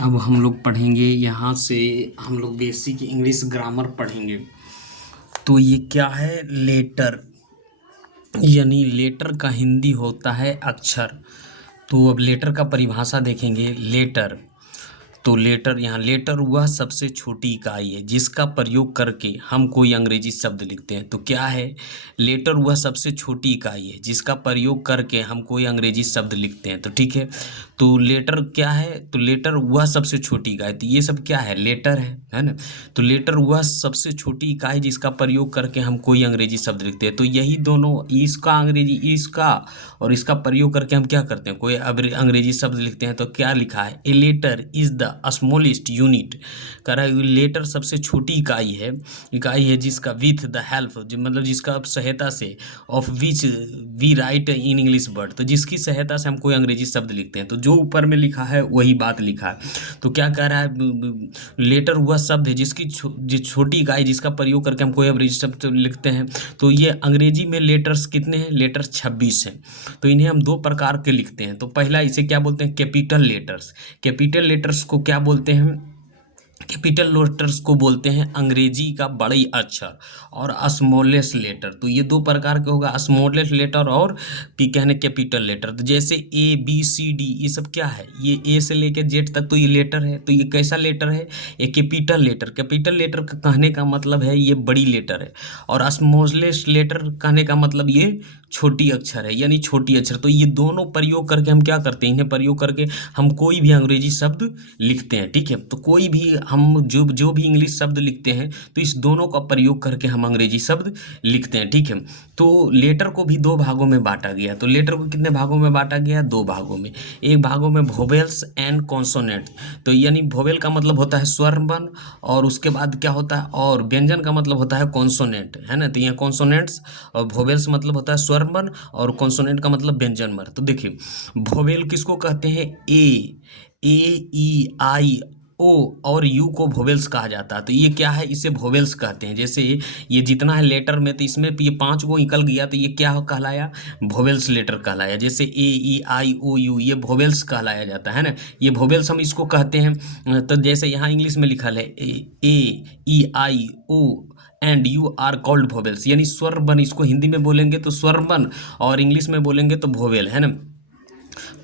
अब हम लोग पढ़ेंगे यहाँ से। हम लोग बेसिक इंग्लिश ग्रामर पढ़ेंगे। तो ये क्या है? लेटर, यानी लेटर का हिंदी होता है अक्षर। तो अब लेटर का परिभाषा देखेंगे। लेटर, तो लेटर, यहाँ लेटर वह सबसे छोटी इकाई है जिसका प्रयोग करके हम कोई अंग्रेजी शब्द लिखते हैं। तो क्या है? लेटर वह सबसे छोटी इकाई है जिसका प्रयोग करके हम कोई अंग्रेजी शब्द लिखते हैं। तो ठीक है, तो लेटर क्या है? तो लेटर वह सबसे छोटी इकाई, तो ये सब क्या है? लेटर है ना। तो लेटर वह सबसे छोटी इकाई जिसका प्रयोग करके हम कोई अंग्रेजी शब्द लिखते हैं। तो यही दोनों, इसका अंग्रेजी, इसका और इसका प्रयोग करके हम क्या करते हैं? कोई अंग्रेजी शब्द लिखते हैं। तो क्या लिखा है? A letter is the smallest unit. कह रहा है लेटर सबसे छोटी इकाई है जिसका विथ द हेल्प, मतलब जिसका सहायता से, of which we write in English word, तो जिसकी सहायता से हम कोई अंग्रेजी शब्द लिखते हैं। तो जो ऊपर में लिखा है वही बात लिखा है। तो क्या कह रहा है? लेटर वह शब्द है जिसकी छोटी इकाई जिसका प्रयोग करके हम कोई अंग्रेजी शब्द लिखते हैं। तो ये अंग्रेजी में लेटर्स कितने हैं? लेटर्स 26 हैं। तो इन्हें हम दो प्रकार के लिखते हैं। तो पहला, इसे क्या बोलते हैं? Capital letters. कैपिटल लेटर्स को क्या बोलते हैं? कैपिटल लेटर्स को बोलते हैं अंग्रेजी का बड़ी अक्षर। और स्मॉलेस्ट लेटर, तो ये दो प्रकार के होगा, स्मॉलेस्ट लेटर और कहने कैपिटल लेटर। तो जैसे ए बी सी डी, ये सब क्या है? ये ए से लेकर जेड तक तो ये लेटर है। तो ये कैसा लेटर है? ये कैपिटल लेटर। कैपिटल लेटर का कहने का मतलब है ये बड़ी लेटर है, और स्मॉलेस्ट लेटर कहने का मतलब ये छोटी अक्षर है, यानी छोटी अक्षर। तो ये दोनों प्रयोग करके हम क्या करते हैं? इन्हें प्रयोग करके हम कोई भी अंग्रेजी शब्द लिखते हैं। ठीक है, तो कोई भी हम जो भी इंग्लिश शब्द लिखते हैं, तो इस दोनों का प्रयोग करके हम अंग्रेजी शब्द लिखते हैं। ठीक है, तो लेटर को भी दो भागों में बांटा गया। तो लेटर को कितने भागों में बांटा गया? दो भागों में। एक भागों में वोवेल्स एंड कॉन्सोनेंट। तो यानी वोवेल का मतलब होता है स्वर वर्ण, और उसके बाद क्या होता है? और व्यंजन का मतलब होता है कॉन्सोनेंट, है ना। तो यहाँ कॉन्सोनेंट्स और वोवेल्स मतलब होता है स्वर वर्ण, और कॉन्सोनेंट का मतलब व्यंजन वर्ण। तो देखिए, वोवेल किसको कहते हैं? ए ई आई ओ और यू को वोवेल्स कहा जाता है। तो ये क्या है? इसे वोवेल्स कहते हैं। जैसे ये जितना है लेटर में, तो इसमें ये 5 गो निकल गया, तो ये क्या कहलाया? वोवेल्स लेटर कहलाया। जैसे ए ई आई ओ यू, ये वोवेल्स कहलाया जाता है ना। ये वोवेल्स हम इसको कहते हैं। तो जैसे यहाँ इंग्लिश में लिखा है A E I O and U are called vowels, यानी स्वर वर्ण। इसको हिंदी में बोलेंगे तो स्वर वर्ण, और इंग्लिश में बोलेंगे तो वोवेल, है ना।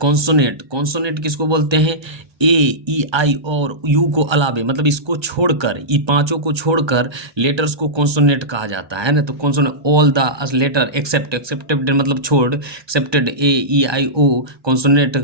कॉन्सोनेंट, कॉन्सोनेंट किसको बोलते हैं? ए ई आई और यू को अलावे, मतलब इसको छोड़कर, ये पांचों को छोड़कर लेटर्स को कॉन्सोनेंट कहा जाता है ना। तो consonant all the letter except, excepted मतलब छोड़, excepted A E I O, consonant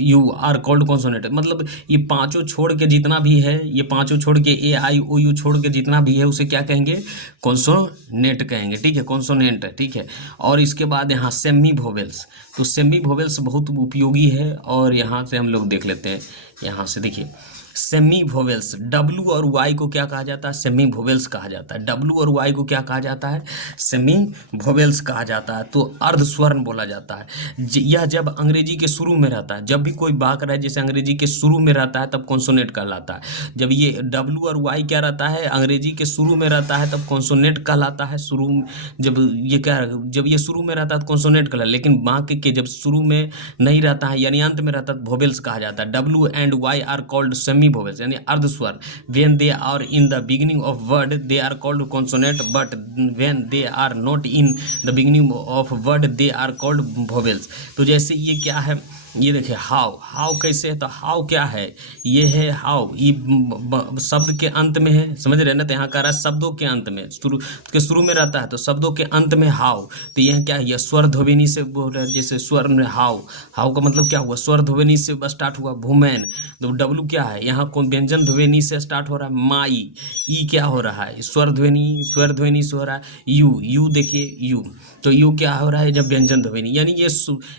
you are called consonant. मतलब ये पांचों छोड़ के जितना भी है, ये पांचों छोड़ के ए आई ओ यू छोड़ के जितना भी है, उसे क्या कहेंगे? कॉन्सोनेंट कहेंगे। ठीक है, कॉन्सोनेंट। ठीक है, और इसके बाद यहाँ सेमी वोवेल्स। तो सेमी वोवेल्स बहुत उपयोगी है, और यहाँ से हम लोग देख लेते हैं। यहाँ से देखिए, सेमी वोवेल्स, डब्लू और वाई को क्या कहा जाता है? सेमी वोवेल्स कहा जाता है। डब्लू और वाई को क्या कहा जाता है? सेमी वोवेल्स कहा जाता है। तो अर्धस्वर्ण बोला जाता है। यह जब अंग्रेजी के शुरू में रहता है, जब भी कोई वाक्य रहे जैसे अंग्रेजी के शुरू में रहता है, तब कॉन्सोनेंट कहलाता है। जब ये डब्लू और वाई क्या रहता है? अंग्रेजी के शुरू में रहता है, तब कॉन्सोनेंट कहलाता है। शुरू जब ये क्या, जब ये शुरू में रहता है तो कॉन्सोनेंट कहलाता है, लेकिन वाक्य के जब शुरू में नहीं रहता है, यानी अंत में रहता है, तो वोवेल्स कहा जाता है। W and Y are called semi vowels, यानी अर्धस्वर। When they are in the beginning of word they are called consonant, but when they are not in the beginning of word they are called vowels. तो जैसे ये क्या है? ये देखिए, how, how कैसे है? तो हाउ क्या है? ये है हाउ, ये शब्द के अंत में है, समझ रहे हैं ना। तो यहाँ कह रहा है शब्दों के अंत में, शुरू में रहता है, तो शब्दों के अंत में हाउ। तो यह क्या है? यह स्वर ध्वनि से बोल रहा है। जैसे स्वर में हाउ, हाउ का मतलब क्या हुआ? स्वर ध्वनि से स्टार्ट हुआ, वुमेन। तो डब्लू क्या है? यहाँ कौन व्यंजन ध्वनि से स्टार्ट हो रहा है, माई। ई क्या हो रहा है? स्वर ध्वनि से हो रहा है। यू देखिए, यू, तो यू क्या हो रहा है? जब व्यंजन ध्वनि, यानी ये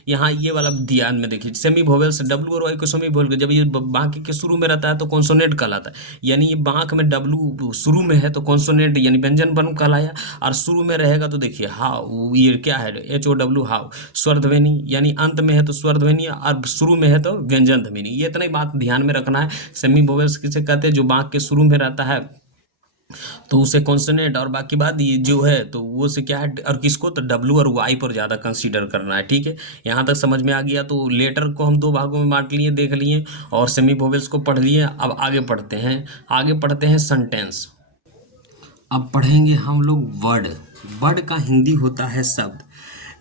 यहाँ ये वाला ध्यान में देखिए, सेमी वोवेल्स डब्लू और वाई को सेमी वोवेल, जब ये बांक के शुरू में रहता है तो कॉन्सोनेंट कहलाता है। यानी ये बांक में डब्लू शुरू में है तो कॉन्सोनेंट यानी व्यंजन वर्ण कहलाया, और शुरू में रहेगा तो देखिए हाउ, ये क्या है? एच ओ डब्लू, हाउ, स्वर ध्वनि, यानी अंत में है तो स्वर ध्वनि, और शुरू में है तो व्यंजन ध्वनि। ये इतना ही बात ध्यान में रखना है। सेमी वोवेल्स किसे कहते हैं? जो बांक के शुरू में रहता है तो उसे कॉन्सोनेंट और बाकी बात ये जो है तो वो से क्या है और किसको तो डब्लू और वाई पर ज़्यादा कंसीडर करना है। ठीक है, यहाँ तक समझ में आ गया। तो लेटर को हम दो भागों में बांट लिए, देख लिए, और सेमी वोवेल्स को पढ़ लिए। अब आगे पढ़ते हैं सेंटेंस। अब पढ़ेंगे हम लोग वर्ड। वर्ड का हिंदी होता है शब्द।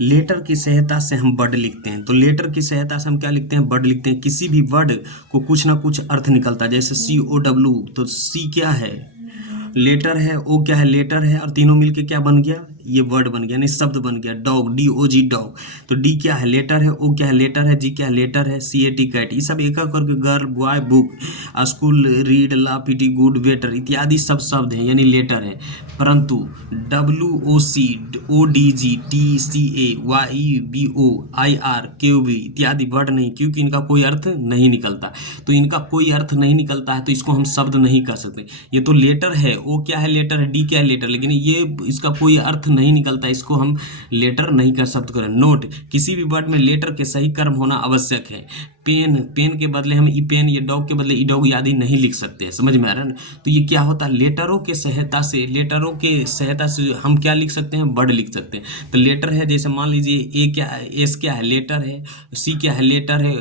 लेटर की सहायता से हम वर्ड लिखते हैं। तो लेटर की सहायता से हम क्या लिखते हैं, वर्ड लिखते हैं। किसी भी वर्ड को कुछ ना कुछ अर्थ निकलता है, जैसे COW, तो सी क्या है, लेटर है, ओ क्या है, लेटर है, और तीनों मिलके क्या बन गया, ये वर्ड बन गया, यानी शब्द बन गया। Dog, DOG dog. तो डी क्या है, लेटर है, ओ क्या है, लेटर है, जी क्या है, लेटर है, CAT कैट। ये सब एक एक करके girl, boy, book, school, read, law, PT, good, waiter इत्यादि सब शब्द हैं, यानी लेटर है। परंतु WOC, ODG, TCA, YBO, IR, QB इत्यादि वर्ड नहीं, क्योंकि इनका कोई अर्थ नहीं निकलता। तो इनका कोई अर्थ नहीं निकलता है तो इसको हम शब्द नहीं कर सकते। ये तो लेटर है, ओ क्या है, लेटर है, डी क्या है, लेटर, लेकिन ये इसका कोई अर्थ नहीं निकलता, इसको हम लेटर नहीं कर शब्द करें। नोट, किसी भी वर्ड में लेटर के सही कर्म होना आवश्यक है। पेन, पेन के बदले हम ई पेन, ये डॉग के बदले ई डॉग आदि नहीं लिख सकते हैं, समझ में आ रहा है ना। तो ये क्या होता है, लेटरों के सहायता से हम क्या लिख सकते हैं, वर्ड लिख सकते हैं। तो लेटर है, जैसे मान लीजिए ए क्या है, एस क्या है, लेटर है, सी क्या है, लेटर है,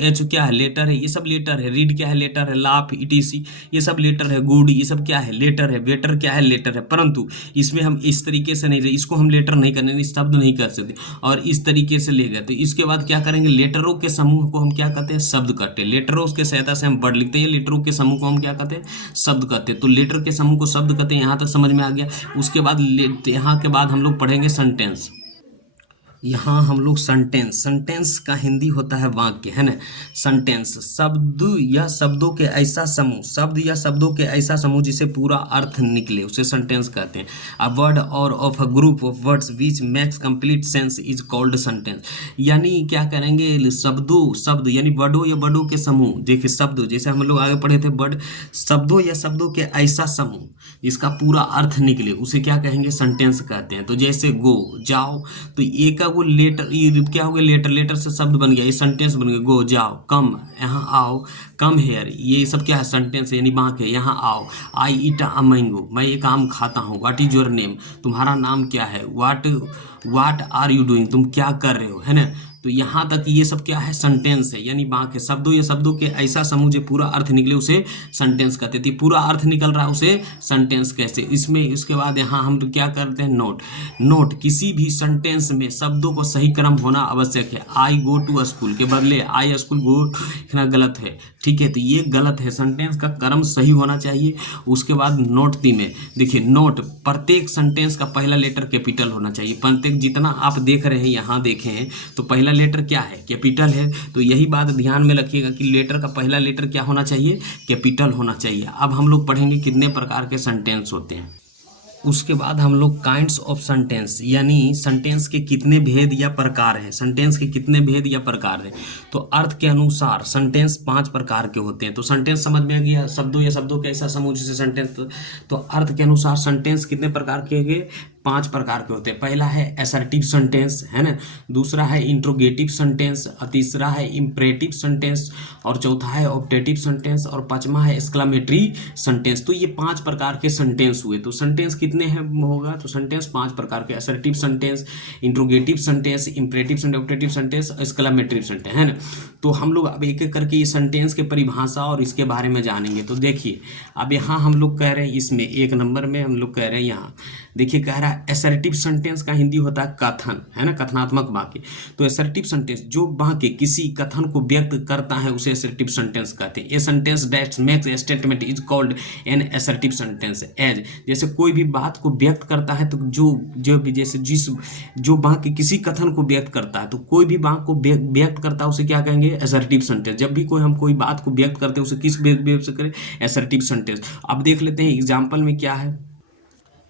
एच क्या है, लेटर है, ये सब लेटर है। रीड क्या है, लेटर है, लाफ, ETC ये सब लेटर है। गुड ये सब क्या है, लेटर है। वेटर क्या है, लेटर है। परंतु इसमें हम इस तरीके से नहीं, इसको हम लेटर नहीं करने, शब्द नहीं कर सकते, और इस तरीके से ले गए। तो इसके बाद क्या करेंगे, लेटरों के समूह को हम क्या कहते हैं, शब्द कहते हैं। लेटरों के सहायता से हम वर्ड लिखते हैं, लेटरों के समूह को हम क्या कहते हैं, शब्द कहते हैं। तो लेटर के समूह को शब्द कहते हैं, यहाँ तक समझ में आ गया। उसके बाद यहाँ के बाद हम लोग पढ़ेंगे सेंटेंस। यहाँ हम लोग सेंटेंस का हिंदी होता है वाक्य, है ना। सेंटेंस शब्द या शब्दों के ऐसा समूह जिसे पूरा अर्थ निकले उसे सेंटेंस कहते हैं। अ वर्ड और of a group of words which makes complete sense is called sentence. यानी क्या करेंगे, शब्द यानी वर्डों या वर्डों के समूह। देखिए शब्द, जैसे हम लोग आगे पढ़े थे, वर्ड, शब्दों या शब्दों के ऐसा समूह जिसका पूरा अर्थ निकले उसे क्या कहेंगे, सेंटेंस कहते हैं। तो जैसे गो, जाओ, तो एक का वो लेटर, ये क्या हो गया, लेटर से शब्द बन गया, ये सेंटेंस बन गया। गो, जाओ, कम, यहाँ आओ, कम हेयर, ये सब क्या है, सेंटेंस यानी वाक्य है। यहाँ आओ, आई ईट अ मैंगो, मैं एक आम खाता हूँ। व्हाट इज योर नेम, तुम्हारा नाम क्या है। व्हाट आर यू डूइंग, तुम क्या कर रहे हो, है ना। तो यहाँ तक ये सब क्या है, सेंटेंस है, यानी वाक्य। शब्दों या शब्दों के ऐसा समूह जो पूरा अर्थ निकले उसे सेंटेंस कहते थे। पूरा अर्थ निकल रहा है उसे सेंटेंस कैसे, इसमें इसके बाद यहाँ हम क्या करते हैं, नोट, किसी भी सेंटेंस में शब्दों को सही क्रम होना आवश्यक है। आई गो टू स्कूल के बदले आई स्कूल गो लिखना गलत है, ठीक है, तो ये गलत है। सेंटेंस का क्रम सही होना चाहिए। उसके बाद नोट 3 में देखिए, नोट, प्रत्येक सेंटेंस का पहला लेटर कैपिटल होना चाहिए। प्रत्येक, जितना आप देख रहे हैं यहाँ देखें तो पहला लेटर क्या है, कैपिटल है। तो यही बात ध्यान में रखिएगा कि लेटर का पहला लेटर क्या होना चाहिए, कैपिटल होना चाहिए। अब हम लोग पढ़ेंगे कितने प्रकार के सेंटेंस होते हैं। उसके बाद हम लोग काइंड्स ऑफ सेंटेंस, यानी सेंटेंस के कितने भेद या प्रकार हैं, सेंटेंस के कितने भेद या प्रकार हैं। तो अर्थ के अनुसार सेंटेंस 5 प्रकार के होते हैं। तो सेंटेंस समझ में आ गया, शब्दों या शब्दों के ऐसा समूह जिसे सेंटेंस। तो अर्थ के अनुसार सेंटेंस कितने प्रकार के हैं, 5 प्रकार के होते हैं। पहला है असर्टिव सेंटेंस, है ना। दूसरा है इंट्रोगेटिव सेंटेंस, और तीसरा है इंपरेटिव सेंटेंस, और चौथा है ऑप्टेटिव सेंटेंस, और पांचवा है एक्सक्लेमेटरी सेंटेंस। तो ये 5 प्रकार के सेंटेंस हुए। तो सेंटेंस कितने हैं होगा, तो सेंटेंस 5 प्रकार के, assertive sentence, interrogative sentence, imperative sentence, optative sentence, exclamatory sentence, है ना। तो हम लोग अब एक एक करके ये सेंटेंस के परिभाषा और इसके बारे में जानेंगे। तो देखिए, अब यहाँ हम लोग कह रहे हैं, इसमें 1 नंबर में हम लोग कह रहे हैं, यहाँ देखिए कह रहा है असर्टिव सेंटेंस का हिंदी होता है कथन, है ना, कथनात्मक वाक्य। तो असर्टिव सेंटेंस जो वाक्य किसी कथन को व्यक्त करता है उसे असर्टिव सेंटेंस कहते हैं। A sentence that makes a statement is called an assertive sentence. As, जैसे कोई भी बात को व्यक्त करता है, तो जो भी जैसे जो वाक्य किसी कथन को व्यक्त करता है, तो कोई भी वाक्य को व्यक्त करता है उसे क्या कहेंगे, असर्टिव सेंटेंस। जब भी हम कोई बात को व्यक्त करते हैं उसे किस वे से करें, असर्टिव सेंटेंस। अब देख लेते हैं एग्जाम्पल में क्या है।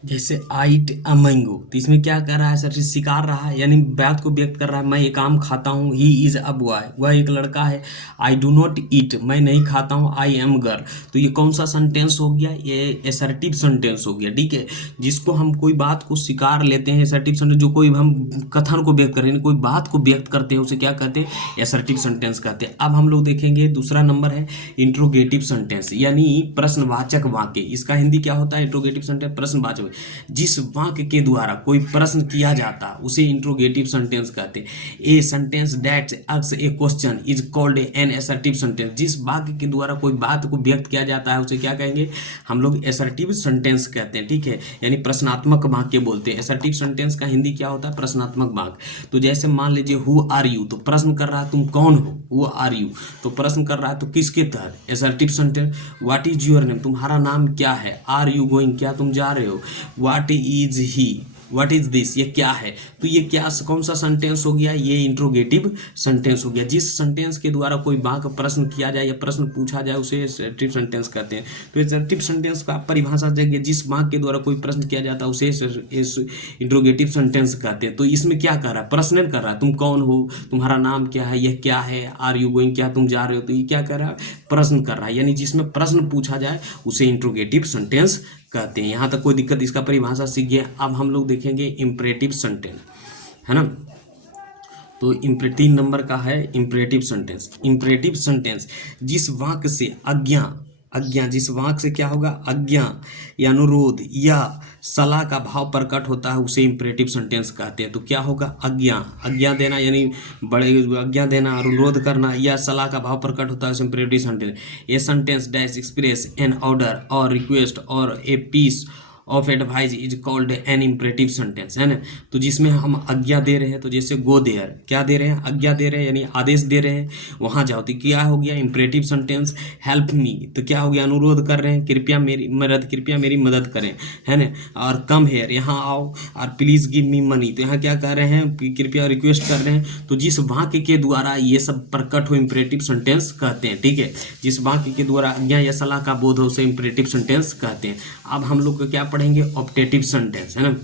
जैसे आइट अ मैंगो, तो इसमें क्या कर रहा है सर, शिकार रहा है, यानी बात को व्यक्त कर रहा है, मैं एक आम खाता हूँ। ही इज अ बॉय, वह एक लड़का है। आई डू नॉट ईट, मैं नहीं खाता हूँ। आई एम गर्ल, तो ये कौन सा सेंटेंस हो गया, ये एसर्टिव सेंटेंस हो गया, ठीक है। जिसको हम कोई बात को स्वीकार लेते हैं, एसर्टिव सेंटेंस, जो कोई हम कथन को व्यक्त करें, कोई बात को व्यक्त करते हैं, उसे क्या कहते हैं, एसर्टिव सेंटेंस कहते हैं। अब हम लोग देखेंगे दूसरा नंबर है इंट्रोगेटिव सेंटेंस, यानी प्रश्नवाचक वाक्य। इसका हिंदी क्या होता है, इंट्रोगेटिव सेंटेंस प्रश्नवाचक। जिस वाक्य के द्वारा कोई प्रश्न किया जाता उसे इंट्रोगेटिव सेंटेंस कहते हैं। A sentence that asks A question is called an assertive sentence. जिस वाक्य के द्वारा कोई बात को व्यक्त किया जाता है उसे क्या कहेंगे, हम लोग असर्टिव सेंटेंस कहते हैं, ठीक है। यानी प्रश्नात्मक वाक्य बोलते हैं। असर्टिव सेंटेंस का हिंदी क्या होता है, प्रश्नात्मक वाक्य। तो जैसे मान लीजिए हु आर यू, तो प्रश्न कर रहा है तुम कौन हो, हु आर यू, तो प्रश्न कर रहा है तो किसके तहत, assertive sentence. What is your name, तुम्हारा नाम क्या है। आर यू गोइंग, क्या तुम जा रहे हो। What is he, what is this, ये क्या है। तो ये क्या, कौन सा सेंटेंस हो गया, ये इंट्रोगेटिव सेंटेंस हो गया। जिस सेंटेंस के द्वारा कोई वाक्य प्रश्न किया जाए या प्रश्न पूछा जाए उसे असर्टिव सेंटेंस कहते हैं। तो असर्टिव सेंटेंस का परिभाषा जगह, जिस वाक्य के द्वारा कोई प्रश्न किया जाता है उसे इस इंट्रोगेटिव सेंटेंस कहते हैं। तो इसमें क्या कर रहा है, प्रश्न कर रहा है, तुम कौन हो, तुम्हारा नाम क्या है, यह क्या है। आर यू गोइंग, क्या तुम जा रहे हो। तो ये क्या कर रहा है, प्रश्न कर रहा है, यानी जिसमें प्रश्न पूछा जाए उसे इंट्रोगेटिव सेंटेंस कहते हैं। यहाँ तक कोई दिक्कत, इसका परिभाषा सीख गए। अब हम लोग देखेंगे इम्परेटिव सेंटेंस, है ना। तो 3 नंबर का है इम्परेटिव सेंटेंस। इम्परेटिव सेंटेंस, जिस वाक्य से आज्ञा, आज्ञा, जिस वाक्य से क्या होगा, आज्ञा या अनुरोध या सलाह का भाव प्रकट होता है उसे इम्परेटिव सेंटेंस कहते हैं। तो क्या होगा, आज्ञा, आज्ञा देना, यानी बड़े आज्ञा देना, अनुरोध करना या सलाह का भाव प्रकट होता है उसे imperative sentence. A sentence dash express an order और रिक्वेस्ट और a piece of advice is called an imperative sentence, है ना। तो जिसमें हम आज्ञा दे रहे हैं, तो जैसे गो देयर, क्या दे रहे हैं, आज्ञा दे रहे हैं, यानी आदेश दे रहे हैं, वहाँ जाओ, तो क्या हो गया, इम्परेटिव सेंटेंस। हेल्प मी, तो क्या हो गया, अनुरोध कर रहे हैं, कृपया मेरी मदद, कृपया मेरी मदद करें, है ना। और कम हेयर, यहाँ आओ। और प्लीज गिव मी मनी, तो यहाँ क्या कह रहे हैं, कृपया रिक्वेस्ट कर रहे हैं। तो जिस वाक्य के द्वारा ये सब प्रकट हो इम्परेटिव सेंटेंस कहते हैं, ठीक है। जिस वाक्य के द्वारा आज्ञा या सलाह का बोध हो उसे इम्परेटिव सेंटेंस कहते हैं। अब हम लोग को क्या पढ़ेंगे, ऑप्टेटिव सेंटेंस, है ना।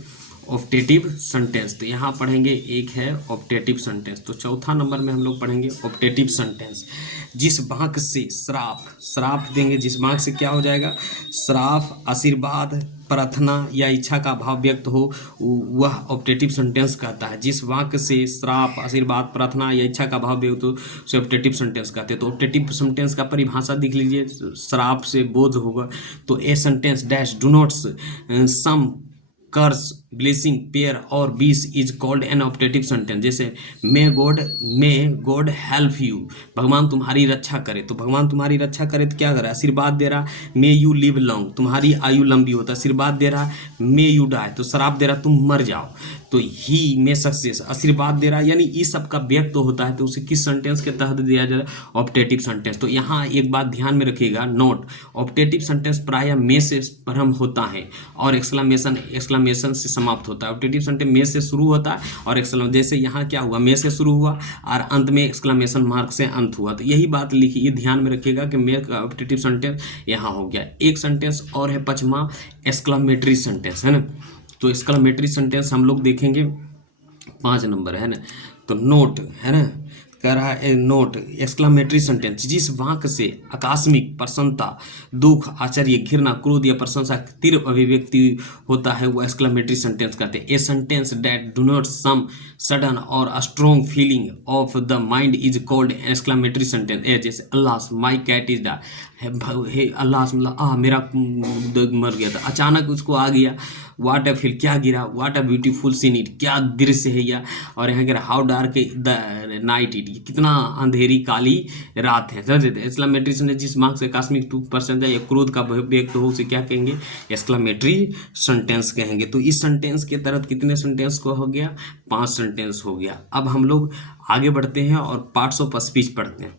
ऑप्टेटिव सेंटेंस, तो यहाँ पढ़ेंगे एक है ऑप्टेटिव सेंटेंस। तो चौथा नंबर में हम लोग पढ़ेंगे ऑप्टेटिव सेंटेंस। जिस वाक्य से श्राप, श्राप देंगे, जिस वाक्य से क्या हो जाएगा, श्राप, आशीर्वाद, प्रार्थना या इच्छा का भाव व्यक्त हो, वह ऑप्टेटिव सेंटेंस कहता है। जिस वाक्य से श्राप, आशीर्वाद, प्रार्थना या इच्छा का भाव व्यक्त हो उसे ऑप्टेटिव सेंटेंस कहते हैं। तो ऑप्टेटिव सेंटेंस का परिभाषा देख लीजिए, श्राप से बोध होगा, तो a sentence dash do not some curse blessing prayer और wish is called an optative sentence. जैसे मे गॉड हेल्प यू, भगवान तुम्हारी रक्षा करे, तो भगवान तुम्हारी रक्षा करे तो क्या करे, आशीर्वाद दे रहा। मे यू लिव लॉन्ग, तुम्हारी आयु लंबी होता, आशीर्वाद दे रहा। मे यू डाई, तो श्राप दे रहा तुम मर जाओ। तो ही मे सक्सेस, आशीर्वाद दे रहा, यानी इस सब का व्यक्त तो होता है, तो उसे किस सेंटेंस के तहत दिया जाए, ऑप्टेटिव सेंटेंस। तो यहाँ एक बात ध्यान में रखिएगा, नोट, ऑप्टेटिव सेंटेंस प्रायः मे से प्रारंभ होता है और एक्सक्लेमेशन से समाप्त होता है। ऑप्टेटिव सेंटेंस मे से शुरू होता है और एक्सक्लेमेशन, जैसे यहाँ क्या हुआ, मे से शुरू हुआ और अंत में एक्सक्लेमेशन मार्क से अंत हुआ। तो यही बात लिखी, ये ध्यान में रखिएगा कि मे का ऑप्टेटिव सेंटेंस यहाँ हो गया। एक सेंटेंस और है पांचवा, एक्सक्लेमेटरी सेंटेंस, है ना। तो एक्सक्लेमेटरी सेंटेंस हम लोग देखेंगे 5 नंबर, है ना। तो नोट, है ना, कह रहा है नोट, एक्सक्लेमेटरी सेंटेंस, जिस वाक्य से आकस्मिक प्रसन्नता, दुख, आश्चर्य, घृणा, क्रोध या प्रशंसा तीव्र अभिव्यक्ति होता है वो एक्सक्लेमेटरी सेंटेंस कहते हैं। A sentence that do not some sudden और strong feeling of the mind is called exclamatory sentence. ए जैसे अल्लाह माई कैट इज दा, हे अल्लाह, मतलब मेरा मर गया था, अचानक उसको आ गया। वाट अ फील, क्या गिरा, वाट अ ब्यूटीफुल सीन इट, क्या दृश्य है यह। और यहाँ गिरा how dark the night it, कितना अंधेरी काली रात है। समझ लेते, एक्सक्लेमेटरी सेंटेंस जिस मार्क्स से आकस्मिक 2% या क्रोध का व्यक्त हो उसे क्या कहेंगे, एक्सक्लेमेटरी सेंटेंस कहेंगे। तो इस सेंटेंस के तहत कितने सेंटेंस को हो गया, 5 सेंटेंस हो गया। अब हम लोग आगे बढ़ते हैं और पार्ट्स ऑफ स्पीच पढ़ते हैं।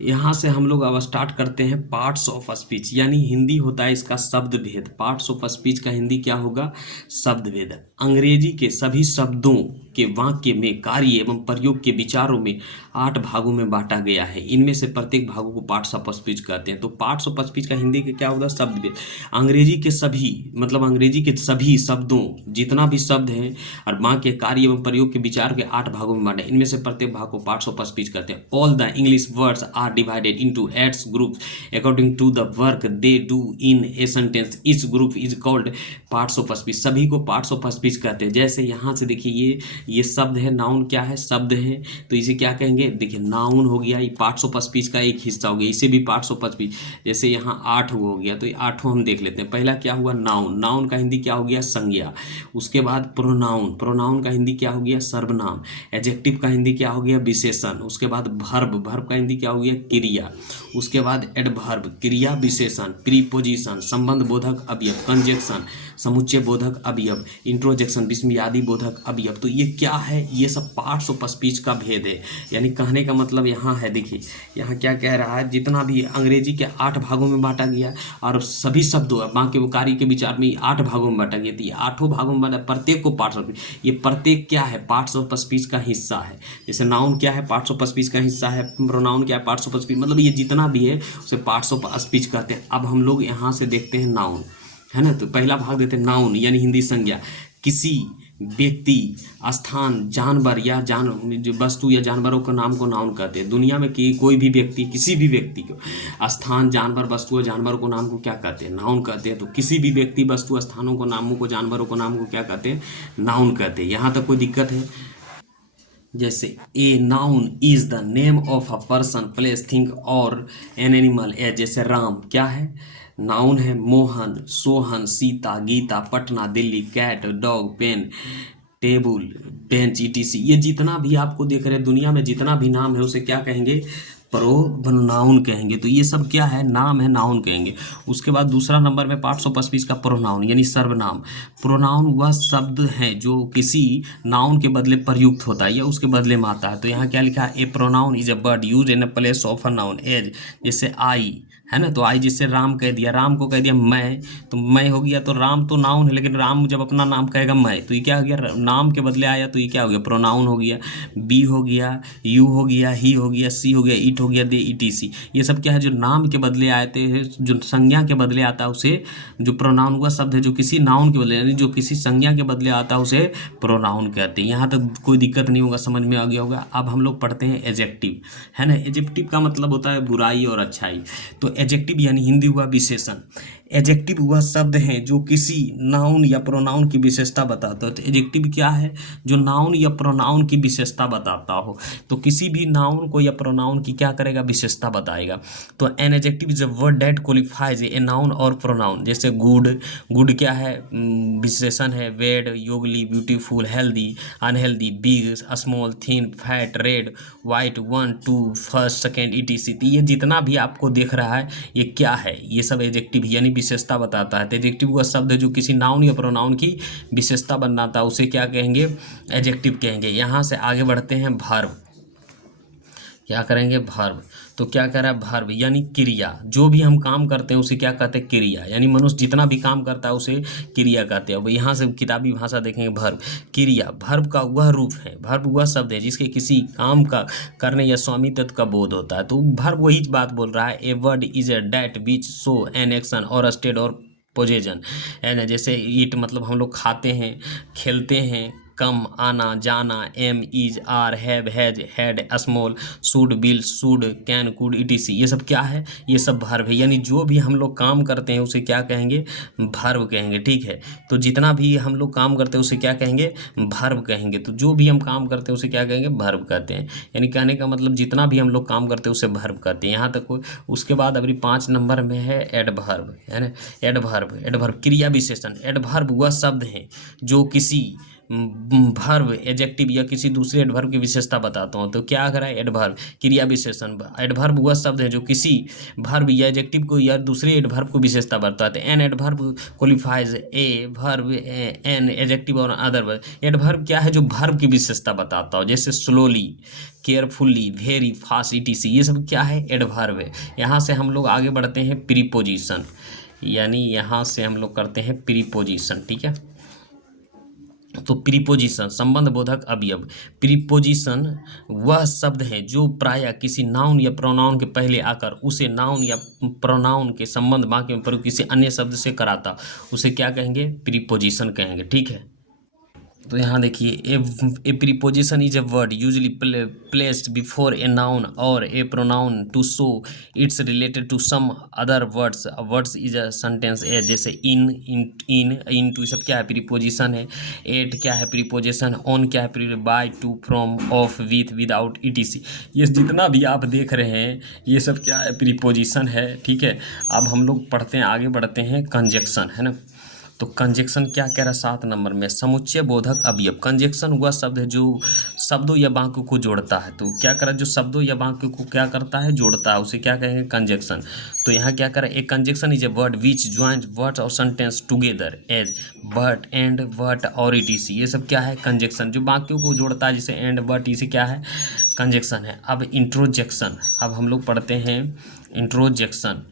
यहाँ से हम लोग अब स्टार्ट करते हैं पार्ट्स ऑफ स्पीच, यानी हिंदी होता है इसका शब्द भेद। पार्ट्स ऑफ स्पीच का हिंदी क्या होगा, शब्द भेद। अंग्रेजी के सभी शब्दों के वाक्य में कार्य एवं प्रयोग के विचारों में 8 भागों में बांटा गया है। इनमें से प्रत्येक भागों को पार्ट्स ऑफ स्पीच कहते हैं। तो पार्ट्स ऑफ स्पीच का हिंदी का क्या होगा? शब्द भेद। अंग्रेजी के सभी मतलब अंग्रेजी के सभी शब्दों जितना भी शब्द है और वहाँ के कार्य एवं प्रयोग के विचार के 8 भागों में बांटे। इनमें से प्रत्येक भाग को पार्ट्स ऑफ स्पीच कहते हैं। All the English words are divided into 8 groups according to the work they do in a sentence. Each group is called parts of speech. सभी को पार्ट्स ऑफ स्पीच कहते हैं। जैसे यहाँ से देखिए ये शब्द है, नाउन क्या है? शब्द है, तो इसे क्या कहेंगे? देखिए नाउन हो गया, ये पार्ट्स ऑफ स्पीच का एक हिस्सा हो गया, इसे भी पार्ट्स ऑफ स्पीच। जैसे यहाँ 8 हो गया, तो ये 8 हम देख लेते हैं। पहला क्या हुआ? नाउन। नाउन का हिंदी क्या हो गया? संज्ञा। उसके बाद प्रोनाउन। प्रोनाउन का हिंदी क्या हो गया? सर्वनाम। एडजेक्टिव का हिंदी क्या हो गया? विशेषण। उसके बाद वर्ब। वर्ब का हिंदी क्या हो गया? क्रिया। उसके बाद एडवर्ब, क्रिया विशेषण। प्रीपोजिशन, संबंध बोधक अवयव। कंजक्शन, समुच्चय बोधक अवयव। इंट्रोजेक्शन, विस्मयादि बोधक अवयव। तो ये क्या है? ये सब पार्ट्स ऑफ स्पीच का भेद है। यानी कहने का मतलब यहाँ है, देखिए यहाँ क्या कह रहा है, जितना भी अंग्रेजी के 8 भागों में बांटा गया और सभी शब्दों बाकी वो कार्य के विचार में 8 भागों में बांटा गया। तो ये 8 भागों में बांटा, प्रत्येक को पार्ट्स ऑफ, ये प्रत्येक क्या है? पार्ट्स ऑफ स्पीच का हिस्सा है। जैसे नाउन क्या है? पार्ट्स ऑफ स्पीच का हिस्सा है। प्रोनाउन क्या है? Parts of speech. मतलब ये जितना भी है उसे पार्ट्स ऑफ स्पीच कहते हैं। अब हम लोग यहाँ से देखते हैं नाउन, है ना। तो पहला भाग देते हैं नाउन, यानी हिंदी संज्ञा। किसी व्यक्ति, स्थान, जानवर या जो वस्तु या जानवरों के नाम को नाउन कहते हैं। दुनिया में कोई भी व्यक्ति, किसी भी व्यक्ति को स्थान, जानवर, वस्तु और जानवरों को नाम को क्या कहते हैं? नाउन कहते हैं। तो किसी भी व्यक्ति, वस्तु, स्थानों को, नामों को, जानवरों को नाम को क्या कहते हैं? नाउन कहते हैं। यहाँ तक कोई दिक्कत है? जैसे a noun is the name of a person, place, thing और एन एनिमल। ए जैसे राम क्या है? नाउन है। Mohan, Sohan, Sita, Gita, Patna, Delhi, cat, dog, pen, table, bench, ETC. ये जितना भी आपको देख रहे हैं दुनिया में जितना भी नाम है उसे क्या कहेंगे? प्रोनाउन कहेंगे। तो ये सब क्या है? नाम है, नाउन कहेंगे। उसके बाद दूसरा नंबर में पार्ट्स ऑफ स्पीच का प्रोनाउन, यानी सर्वनाम। प्रोनाउन वह शब्द है जो किसी नाउन के बदले प्रयुक्त होता है या उसके बदले में आता है। तो यहाँ क्या लिखा है? A pronoun is a word use in a place of a noun. As जैसे आई, है ना। तो आई जिससे राम कह दिया, राम को कह दिया मैं, तो मैं हो गया। तो राम तो नाउन है, लेकिन राम जब अपना नाम कहेगा मैं, तो ये क्या हो गया? नाम के बदले आया, तो ये क्या हो गया? प्रोनाउन हो गया। बी हो गया, यू हो गया, ही हो गया, सी हो गया, इट हो गया, दे, ईटीसी। ये सब क्या है? जो नाम के बदले आते हैं, जो संज्ञा के बदले आता है उसे, जो प्रोनाउन हुआ शब्द है जो किसी नाउन के बदले, यानी जो किसी संज्ञा के बदले आता है उसे प्रोनाउन कहते हैं। यहाँ तक कोई दिक्कत नहीं होगा, समझ में आ गया होगा। अब हम लोग पढ़ते हैं एडजेक्टिव, है ना। एडजेक्टिव का मतलब होता है बुराई और अच्छाई। तो एडजेक्टिव यानी हिंदी हुआ विशेषण। एडजेक्टिव वह शब्द हैं जो किसी नाउन या प्रोनाउन की विशेषता बताता है। तो एडजेक्टिव क्या है? जो नाउन या प्रोनाउन की विशेषता बताता हो। तो किसी भी नाउन को या प्रोनाउन की क्या करेगा? विशेषता बताएगा। तो an adjective is a word that qualifies a noun और प्रोनाउन। जैसे गुड, गुड क्या है? विशेषण है। वेड, ugly, beautiful, healthy, unhealthy, big, small, thin, fat, red, white, 1, 2, first, second, etc. ये जितना भी आपको दिख रहा है ये क्या है? ये सब एडजेक्टिव यानी विशेषता बताता है। तो एडजेक्टिव वह शब्द है जो किसी नाउन या प्रोनाउन की विशेषता बनाता है, उसे क्या कहेंगे? एडजेक्टिव कहेंगे। यहाँ से आगे बढ़ते हैं वर्ब। क्या करेंगे? वर्ब। तो क्या कह रहा है? वर्ब यानी क्रिया। जो भी हम काम करते हैं उसे क्या कहते हैं? क्रिया। यानी मनुष्य जितना भी काम करता है उसे क्रिया कहते हैं। अब यहाँ से किताबी भाषा देखेंगे। वर्ब क्रिया, वर्ब का वह रूप है, वर्ब वह शब्द है जिसके किसी काम का करने या स्वामित्व का बोध होता है। तो वर्ब वही बात बोल रहा है। A word is A that which show an action और स्टेट और पोजेशन, है ना। जैसे ईट मतलब हम लोग खाते हैं, खेलते हैं, कम, आना, जाना, am, is, are, have, has, had, small, should, will, should, can, could, ETC. ये सब क्या है? ये सब वर्ब है। यानी जो भी हम लोग काम करते हैं उसे क्या कहेंगे? वर्ब कहेंगे। ठीक है। तो जितना भी हम लोग काम करते हैं उसे क्या कहेंगे? वर्ब कहेंगे। तो जो भी हम काम करते हैं उसे क्या कहेंगे? वर्ब कहते हैं। यानी कहने का मतलब जितना भी हम लोग काम करते हैं उसे वर्ब कहते हैं। यहाँ तक कोई। उसके बाद अभी 5 नंबर में है एडवर्ब, है ना। एडवर्ब, एडवर्ब क्रिया विशेषण। एडवर्ब वह शब्द है जो किसी वर्ब, एडजेक्टिव या किसी दूसरे एडवर्ब की विशेषता बताता हूँ। तो क्या करा है? एडवर्ब क्रिया विशेषण। एडवर्ब वह शब्द है जो किसी वर्ब या एडजेक्टिव को या दूसरे एडवर्ब को विशेषता बताते हैं। An adverb qualifies a verb, an adjective और अदर वर्ब। एडवर्ब क्या है? जो वर्ब की विशेषता बताता हो। जैसे slowly, carefully, very, fast, etc. ये सब क्या है? एडवर्ब है। यहाँ से हम लोग आगे बढ़ते हैं प्रीपोजिशन, यानी यहाँ से हम लोग करते हैं प्रीपोजिशन। ठीक है। तो प्रीपोजिशन संबंध बोधक अवयव। प्रीपोजिशन वह शब्द है जो प्रायः किसी नाउन या प्रोनाउन के पहले आकर उसे नाउन या प्रोनाउन के संबंध वाक्य में प्रयोग किसी अन्य शब्द से कराता, उसे क्या कहेंगे? प्रीपोजिशन कहेंगे। ठीक है, तो यहाँ देखिए, a preposition is a word usually placed before a noun और a pronoun to show its related to some other words. Words is a sentence ए, जैसे इन टू, सब क्या है? प्रीपोजिशन है। एट क्या है? प्रीपोजिशन। ऑन क्या है? By, to, from, of, with, without, ETC. ये जितना भी आप देख रहे हैं ये सब क्या है? प्रीपोजिशन है। ठीक है, अब हम लोग पढ़ते हैं, आगे बढ़ते हैं। कंजक्शन है ना, तो कंजक्शन क्या कह रहा है? 7 नंबर में समुच्चय बोधक अवयव। कंजक्शन वह शब्द है जो शब्दों या वाक्यों को जोड़ता है। तो क्या कर रहा है? जो शब्दों या वाक्यों को क्या करता है? जोड़ता है, उसे क्या कहेंगे? कंजक्शन। तो यहाँ क्या कर रहा है? A conjunction is a word which joint word और sentence together as but, and, but और ईटीसी। ये सब क्या है? कंजक्शन। जो वाक्यों को जोड़ता है, जैसे एंड, बट, इसे क्या है? कंजक्शन है। अब इंट्रोजेक्शन, अब हम लोग पढ़ते हैं इंट्रोजेक्शन।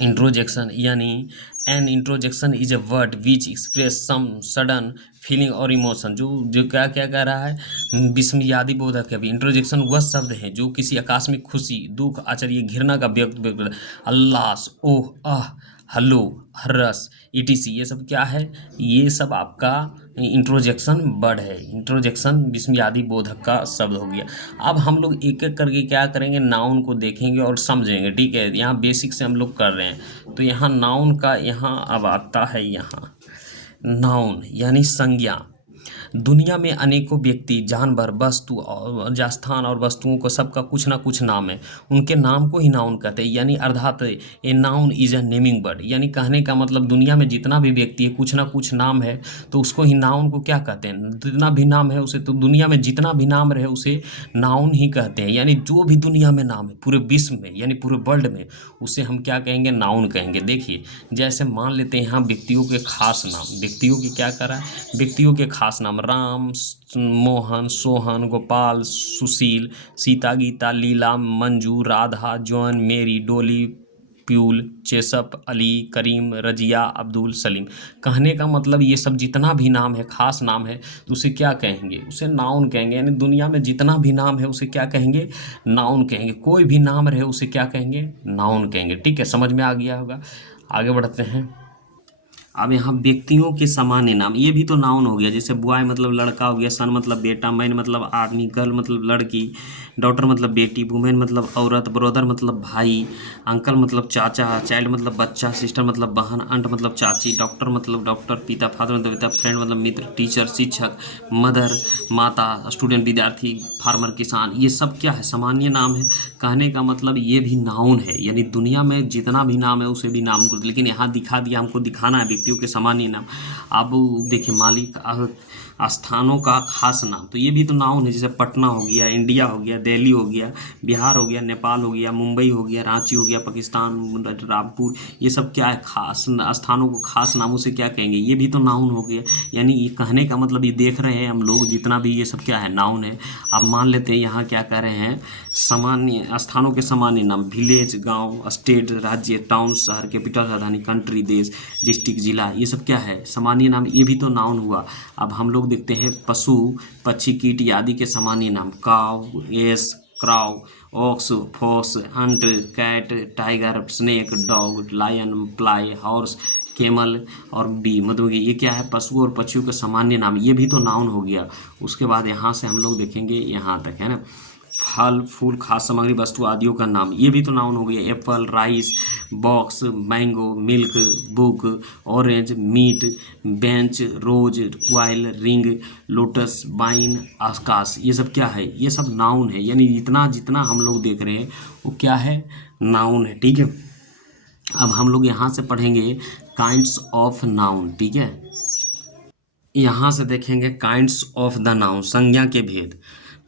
इंट्रोजेक्शन यानी an interjection is a word which express some sudden feeling और इमोशन। जो जो क्या क्या कह रहा है? विस्मयादि बोधक है। अभी इंट्रोजेक्शन वह शब्द है जो किसी आकस्मिक खुशी, दुख, आश्चर्य, घृणा का व्यक्त, अल्लास, ओह, आह, हल्लो, हर्रस, ईटीसी। ये सब क्या है? ये सब आपका इंट्रोजेक्शन वर्ड है। इंट्रोजेक्शन विस्मयादि बोधक का शब्द हो गया। अब हम लोग एक एक करके क्या करेंगे? नाउन को देखेंगे और समझेंगे। ठीक है, यहाँ बेसिक से हम लोग कर रहे हैं। तो यहाँ नाउन का यहाँ अब आता है, यहाँ नाउन यानी संज्ञा। दुनिया में अनेकों व्यक्ति, जानवर, वस्तु और स्थान और वस्तुओं को सबका कुछ ना कुछ नाम है। उनके नाम को ही नाउन कहते हैं। यानी अर्थात ए noun is a naming word. यानी कहने का मतलब दुनिया में जितना भी व्यक्ति है कुछ ना कुछ नाम है, तो उसको ही नाउन को क्या कहते हैं? जितना भी नाम है उसे, तो दुनिया में जितना भी नाम रहे उसे नाउन ही कहते हैं। यानी जो भी दुनिया में नाम है पूरे विश्व में, यानी पूरे वर्ल्ड में, उसे हम क्या कहेंगे? नाउन कहेंगे। देखिए, जैसे मान लेते हैं यहाँ व्यक्तियों के खास नाम। व्यक्तियों के क्या करा है? व्यक्तियों के खास नाम राम, मोहन, सोहन, गोपाल, सुशील, सीता, गीता, लीला, मंजू, राधा, जॉन, मेरी, डोली, प्यूल, चेसप, अली, करीम, रजिया, अब्दुल, सलीम। कहने का मतलब ये सब जितना भी नाम है, खास नाम है, तो उसे क्या कहेंगे? उसे नाउन कहेंगे। यानी दुनिया में जितना भी नाम है उसे क्या कहेंगे? नाउन कहेंगे। कोई भी नाम रहे उसे क्या कहेंगे? नाउन कहेंगे। ठीक है, समझ में आ गया होगा। आगे बढ़ते हैं। अब यहाँ व्यक्तियों के सामान्य नाम, ये भी तो नाउन हो गया। जैसे बॉय मतलब लड़का हो गया, सन मतलब बेटा, मैन मतलब आदमी, गर्ल मतलब लड़की, डॉटर मतलब बेटी, वुमेन मतलब औरत, ब्रदर मतलब भाई, अंकल मतलब चाचा, चाइल्ड मतलब बच्चा, सिस्टर मतलब बहन, आंट मतलब चाची, डॉक्टर मतलब डॉक्टर, पिता फादर मतलब पिता, फ्रेंड मतलब मित्र, टीचर शिक्षक, मदर माता, स्टूडेंट विद्यार्थी, फार्मर किसान। ये सब क्या है? सामान्य नाम है। कहने का मतलब ये भी नाउन है। यानी दुनिया में जितना भी नाम है उसे भी नाम को, लेकिन यहाँ दिखा दिया, हमको दिखाना है व्यक्तियों के सामान्य नाम। अब देखिए, मालिक, स्थानों का खास नाम, तो ये भी तो नाउन है। जैसे पटना हो गया, इंडिया हो गया, दिल्ली हो गया, बिहार हो गया, नेपाल हो गया, मुंबई हो गया, रांची हो गया, पाकिस्तान, रामपुर। ये सब क्या है? खास स्थानों को खास नामों से क्या कहेंगे? ये भी तो नाउन हो गया। यानी ये कहने का मतलब, ये देख रहे हैं हम लोग जितना भी, ये सब क्या है? नाउन है। अब मान लेते हैं यहाँ क्या कह रहे हैं? सामान्य स्थानों के सामान्य नाम, विलेज, गांव, स्टेट, राज्य, टाउन, शहर, कैपिटल, राजधानी, कंट्री, देश, डिस्ट्रिक्ट, जिला। ये सब क्या है? सामान्य नाम। ये भी तो नाउन हुआ। अब हम लोग देखते हैं पशु, पक्षी, कीट आदि के सामान्य नाम, cow, ass, crow, ox, fox, hunt, cat, tiger, snake, dog, lion, fly, horse, camel और बी, मतलब ये क्या है? पशु और पक्षियों के सामान्य नाम। ये भी तो नाउन हो गया। उसके बाद यहाँ से हम लोग देखेंगे यहाँ तक, है ना। फल, फूल, खाद्य सामग्री, वस्तु आदियों का नाम, ये भी तो नाउन हो गया। Apple, rice, box, mango, milk, book, orange, meat, bench, rose, veil, ring, lotus, wine, आकाश। ये सब क्या है? ये सब नाउन है। यानी जितना जितना हम लोग देख रहे हैं वो क्या है? नाउन है। ठीक है, अब हम लोग यहाँ से पढ़ेंगे काइंड्स ऑफ नाउन। ठीक है, यहाँ से देखेंगे काइंड्स ऑफ द नाउन, संज्ञा के भेद।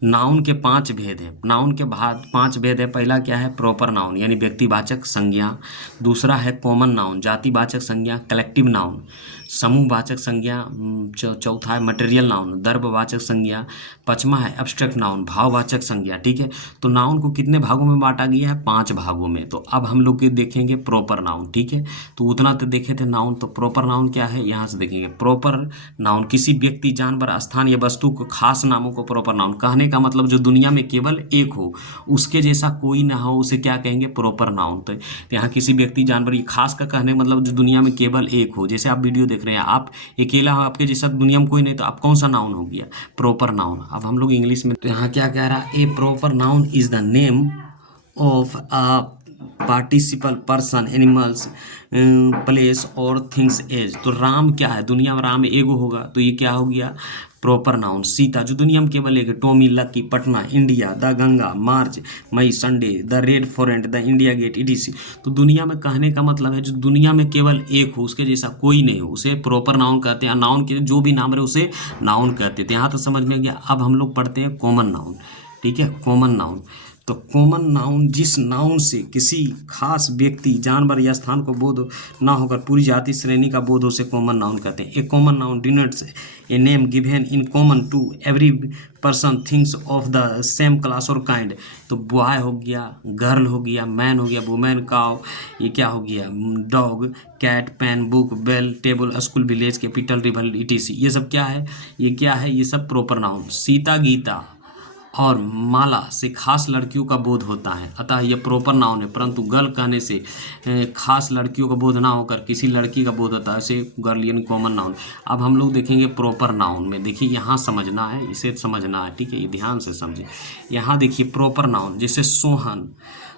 नाउन के 5 भेद हैं। नाउन के बाद 5 भेद है। पहला क्या है? प्रॉपर नाउन यानी व्यक्तिवाचक संज्ञा। दूसरा है कॉमन नाउन जातिवाचक संज्ञा। कलेक्टिव नाउन समूहवाचक संज्ञा। चौथा है मटेरियल नाउन दर्भवाचक संज्ञा। पांचवा है एब्स्ट्रैक्ट नाउन भाववाचक संज्ञा। ठीक है, तो नाउन को कितने भागों में बांटा गया है? 5 भागों में। तो अब हम लोग देखेंगे प्रॉपर नाउन। ठीक है, तो उतना तो देखे थे नाउन। तो प्रॉपर नाउन क्या है यहाँ से देखेंगे। प्रॉपर नाउन किसी व्यक्ति जानवर स्थान या वस्तु को खास नामों को प्रॉपर नाउन। कहने का मतलब जो दुनिया में केवल एक हो, उसके जैसा कोई ना हो, उसे क्या कहेंगे? Proper noun. तो यहाँ किसी व्यक्ति जानवर, ये खास का कहने का मतलब जो दुनिया में केवल एक हो। जैसे आप वीडियो देख रहे हैं, आप अकेला हो, आपके जैसा दुनिया में कोई नहीं, तो आप कौन सा नाउन हो गया? Proper noun. अब हम लोग इंग्लिश में, तो यहाँ क्या कह रहा है? A proper noun is the name of a particular person animals place और थिंग्स एज। तो राम क्या है? दुनिया में राम एगो होगा, तो ये क्या हो गया? Proper noun. सीता जो दुनिया में केवल एक है। Tommy Lucky Patna India. The Ganga March May Sunday. The red fort the India Gate etc. तो दुनिया में कहने का मतलब है जो दुनिया में केवल एक हो, उसके जैसा कोई नहीं हो, उसे प्रॉपर नाउन कहते हैं। नाउन के जो भी नाम रहे उसे नाउन कहते थे। यहाँ तो समझ में गया। अब हम लोग पढ़ते हैं कॉमन नाउन। ठीक है, कॉमन नाउन। तो कॉमन नाउन जिस नाउन से किसी खास व्यक्ति जानवर या स्थान को बोध ना होकर पूरी जाति श्रेणी का बोध हो, उसे कॉमन नाउन कहते हैं। A common noun denotes a name given in common to every person things of the same class और काइंड। तो बॉय हो गया, गर्ल हो गया, मैन हो गया, वुमेन, काउ, ये क्या हो गया? Dog, cat, pen, book, bell, table, school, village, capital, river, ETC. ये सब क्या है? ये क्या है? ये सब प्रॉपर नाउन। सीता, गीता और माला से खास लड़कियों का बोध होता है, अतः यह प्रॉपर नाउन है। परंतु गर्ल कहने से खास लड़कियों का बोध ना होकर किसी लड़की का बोध होता है, इसे गर्ल यानी कॉमन नाउन। अब हम लोग देखेंगे प्रॉपर नाउन में। देखिए यहाँ समझना है, इसे समझना है। ठीक है, ये ध्यान से समझिए। यहाँ देखिए प्रॉपर नाउन जैसे सोहन,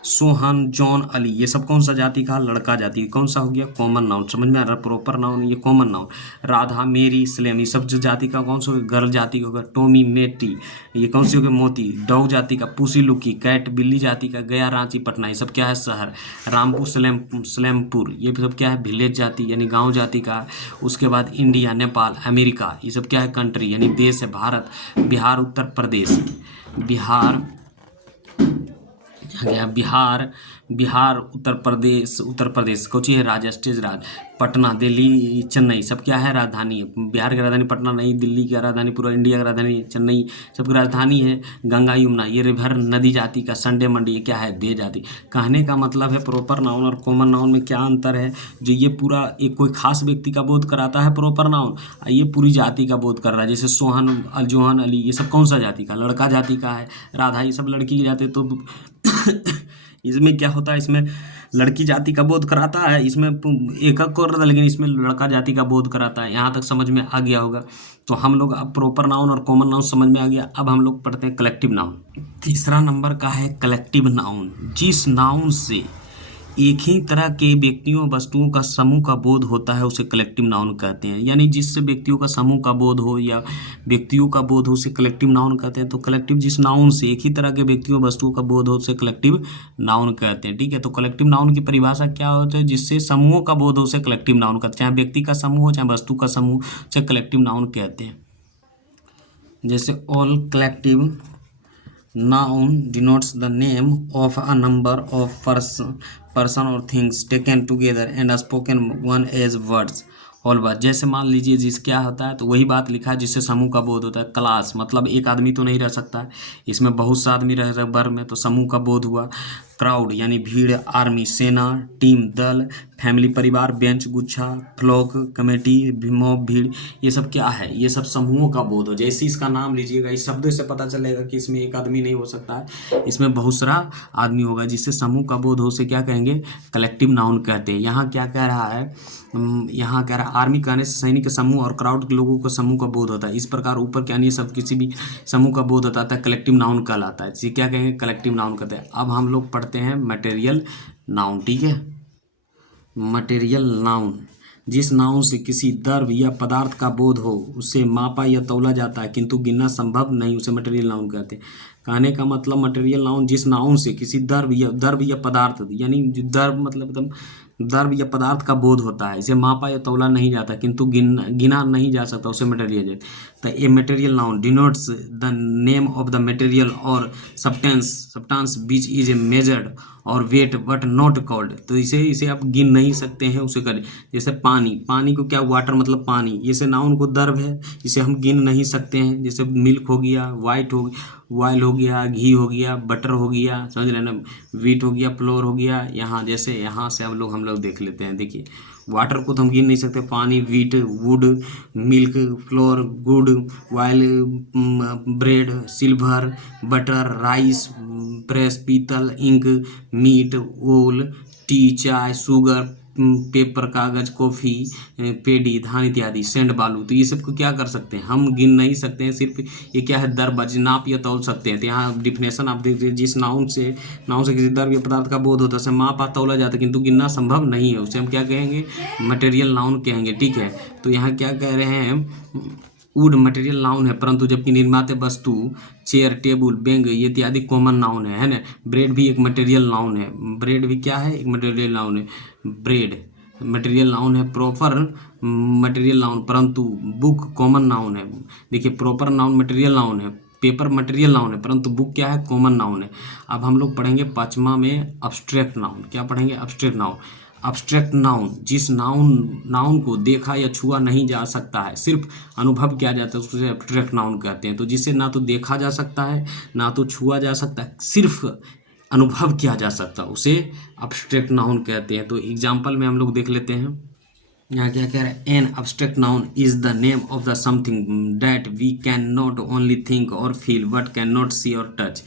सोहन, जॉन, अली, ये सब कौन सा जाति का? लड़का जाति। कौन सा हो गया? Common noun. समझ में आ रहा? प्रॉपर नाउन ये कॉमन नाउन। राधा, मेरी, स्लेम, ये सब जो जाति का कौन सा हो गया? गर्ल जाति का होगा। टॉमी, मेटी, ये कौन सी हो गई? मोती। डॉग जाति का पूसी, लुकी। कैट बिल्ली जाति का गया, रांची, पटना, ये सब क्या है? शहर। रामपुर, सलेमपुर, ये सब क्या है? विलेज जाति यानी गाँव जाति का। उसके बाद इंडिया, नेपाल, अमेरिका, ये सब क्या है? कंट्री यानी देश है, भारत। बिहार, उत्तर प्रदेश, बिहार गया, बिहार, उत्तर प्रदेश कोची है? राजस्थान राज। पटना, दिल्ली, चेन्नई, सब क्या है? राजधानी है। बिहार की राजधानी पटना नहीं, दिल्ली की राजधानी, पूरा इंडिया की राजधानी चेन्नई, सबकी राजधानी है। गंगा, यमुना, ये रिवर नदी जाति का। संडे, मंडे, ये क्या है? दे जाति। कहने का मतलब है प्रॉपर नाउन और कॉमन नाउन में क्या अंतर है? जो ये पूरा एक कोई खास व्यक्ति का बोध कराता है प्रॉपर नाउन, ये पूरी जाति का बोध कर रहा है। जैसे सोहन, जोहन, अली, ये सब कौन सा जाति का? लड़का जाति का है। राधा, ये सब लड़की की जाति। तो इसमें क्या होता है? इसमें लड़की जाति का बोध कराता है, इसमें एकक को रहता है, लेकिन इसमें लड़का जाति का बोध कराता है। यहाँ तक समझ में आ गया होगा। तो हम लोग अब प्रॉपर नाउन और कॉमन नाउन समझ में आ गया। अब हम लोग पढ़ते हैं कलेक्टिव नाउन। तीसरा नंबर का है कलेक्टिव नाउन। जिस नाउन से एक ही तरह के व्यक्तियों वस्तुओं का समूह का बोध होता है, उसे कलेक्टिव नाउन कहते हैं। यानी जिससे व्यक्तियों का समूह का बोध हो या व्यक्तियों का बोध हो, उसे कलेक्टिव नाउन कहते हैं। तो कलेक्टिव जिस नाउन से एक ही तरह के व्यक्तियों वस्तुओं का बोध हो, उसे कलेक्टिव नाउन कहते हैं। ठीक है, तो कलेक्टिव नाउन की परिभाषा क्या होती है? जिससे समूहों का बोध हो, उसे कलेक्टिव नाउन कहते हैं। चाहे व्यक्ति का समूह हो, चाहे वस्तु का समूह, उसे कलेक्टिव नाउन कहते हैं। जैसे all collective noun denotes the name of a number of person or things taken together and spoken one as words। All बात जैसे मान लीजिए जिस क्या होता है, तो वही बात लिखा है जिससे समूह का बोध होता है। क्लास मतलब एक आदमी तो नहीं रह सकता है, इसमें बहुत सा आदमी रह सकता है वर्ग में, तो समूह का बोध हुआ। क्राउड यानी भीड़, आर्मी सेना, टीम दल, फैमिली परिवार, बेंच गुच्छा, फ्लॉक कमेटी, मॉब भीड़, ये सब क्या है? ये सब समूहों का बोध हो। जैसे इसका नाम लीजिएगा, इस शब्द से पता चलेगा कि इसमें एक आदमी नहीं हो सकता है, इसमें बहुत सारा आदमी होगा। जिससे समूह का बोध हो, उसे क्या कहेंगे? कलेक्टिव नाउन कहते हैं। यहाँ क्या कह रहा है? यहाँ कह रहा है आर्मी कहने से सैनिक का समूह और क्राउड के लोगों का समूह का बोध होता है। इस प्रकार ऊपर क्या नहीं सब किसी भी समूह का बोध होता है, कलेक्टिव नाउन कहलाता है। इसे क्या कहेंगे? कलेक्टिव नाउन कहते हैं। अब हम लोग पढ़ते हैं मटेरियल नाउन। ठीक है, मटेरियल नाउन जिस नाउन से किसी द्रव्य या पदार्थ का बोध हो, उसे मापा या तौला जाता है किंतु गिनना संभव नहीं, उसे मटेरियल नाउन कहते हैं। कहने का मतलब मटेरियल नाउन जिस नाउन से किसी द्रव्य या पदार्थ, यानी द्रव्य मतलब एकदम द्रव या पदार्थ का बोध होता है, इसे मापा या तौला नहीं जाता किंतु गिना नहीं जा सकता, उसे मटेरियल। तो a material noun denotes the name of the material और सब्सटेंस विच इज मेजर्ड और वेट बट नॉट कॉल्ड। तो इसे आप गिन नहीं सकते हैं, उसे करें। जैसे पानी को क्या, वाटर मतलब पानी, जैसे नाउन को द्रव है, इसे हम गिन नहीं सकते हैं। जैसे मिल्क हो गया, ऑयल हो गया, घी हो गया, बटर हो गया, समझ रहे हैं ना, वीट हो गया, फ्लोर हो गया। यहाँ से हम लोग देख लेते हैं। देखिए वाटर को तो हम गिन नहीं सकते, पानी, wheat, would, milk, floor, good, oil, bread, silver, butter, rice, press, पीतल, इंक, मीट, वूल, टी, चाय, शुगर, पेपर, कागज, कॉफ़ी, पेडी, धान इत्यादि, सैंड, बालू। तो ये सबको क्या कर सकते हैं, हम गिन नहीं सकते हैं। सिर्फ ये क्या है, दर नाप या तौल सकते हैं। तो यहाँ डिफिनेशन आप देख लीजिए, जिस नाउन से किसी द्रव या पदार्थ का बोध होता है, उसे मापा तौला जाता है किंतु गिनना संभव नहीं है, उसे हम क्या कहेंगे, मटेरियल नाउन कहेंगे। ठीक है, तो यहाँ क्या कह रहे हैं, वुड मटेरियल नाउन है, परंतु जबकि निर्माते वस्तु चेयर, टेबल, बेंग ये इत्यादि कॉमन नाउन है ना। ब्रेड भी एक मटेरियल नाउन है, ब्रेड भी क्या है, एक मटेरियल नाउन है। ब्रेड मटेरियल नाउन है, प्रॉपर मटेरियल नाउन, परंतु बुक कॉमन नाउन है। देखिए प्रॉपर नाउन मटेरियल नाउन है, पेपर मटेरियल नाउन है, परंतु बुक क्या है, कॉमन नाउन है। अब हम लोग पढ़ेंगे पाँचवा में एब्स्ट्रैक्ट नाउन। क्या पढ़ेंगे, एब्स्ट्रैक्ट नाउन। एब्स्ट्रैक्ट नाउन जिस नाउन को देखा या छुआ नहीं जा सकता है, सिर्फ अनुभव किया जाता है, उसे एब्स्ट्रैक्ट नाउन कहते हैं। तो जिसे ना तो देखा जा सकता है, ना तो छुआ जा सकता है, सिर्फ अनुभव किया जा सकता है, उसे एब्स्ट्रैक्ट नाउन कहते हैं। तो एग्जाम्पल में हम लोग देख लेते हैं। यहाँ क्या कह रहा है, an abstract noun is the name of the something that we can not only think और feel but can not see और टच।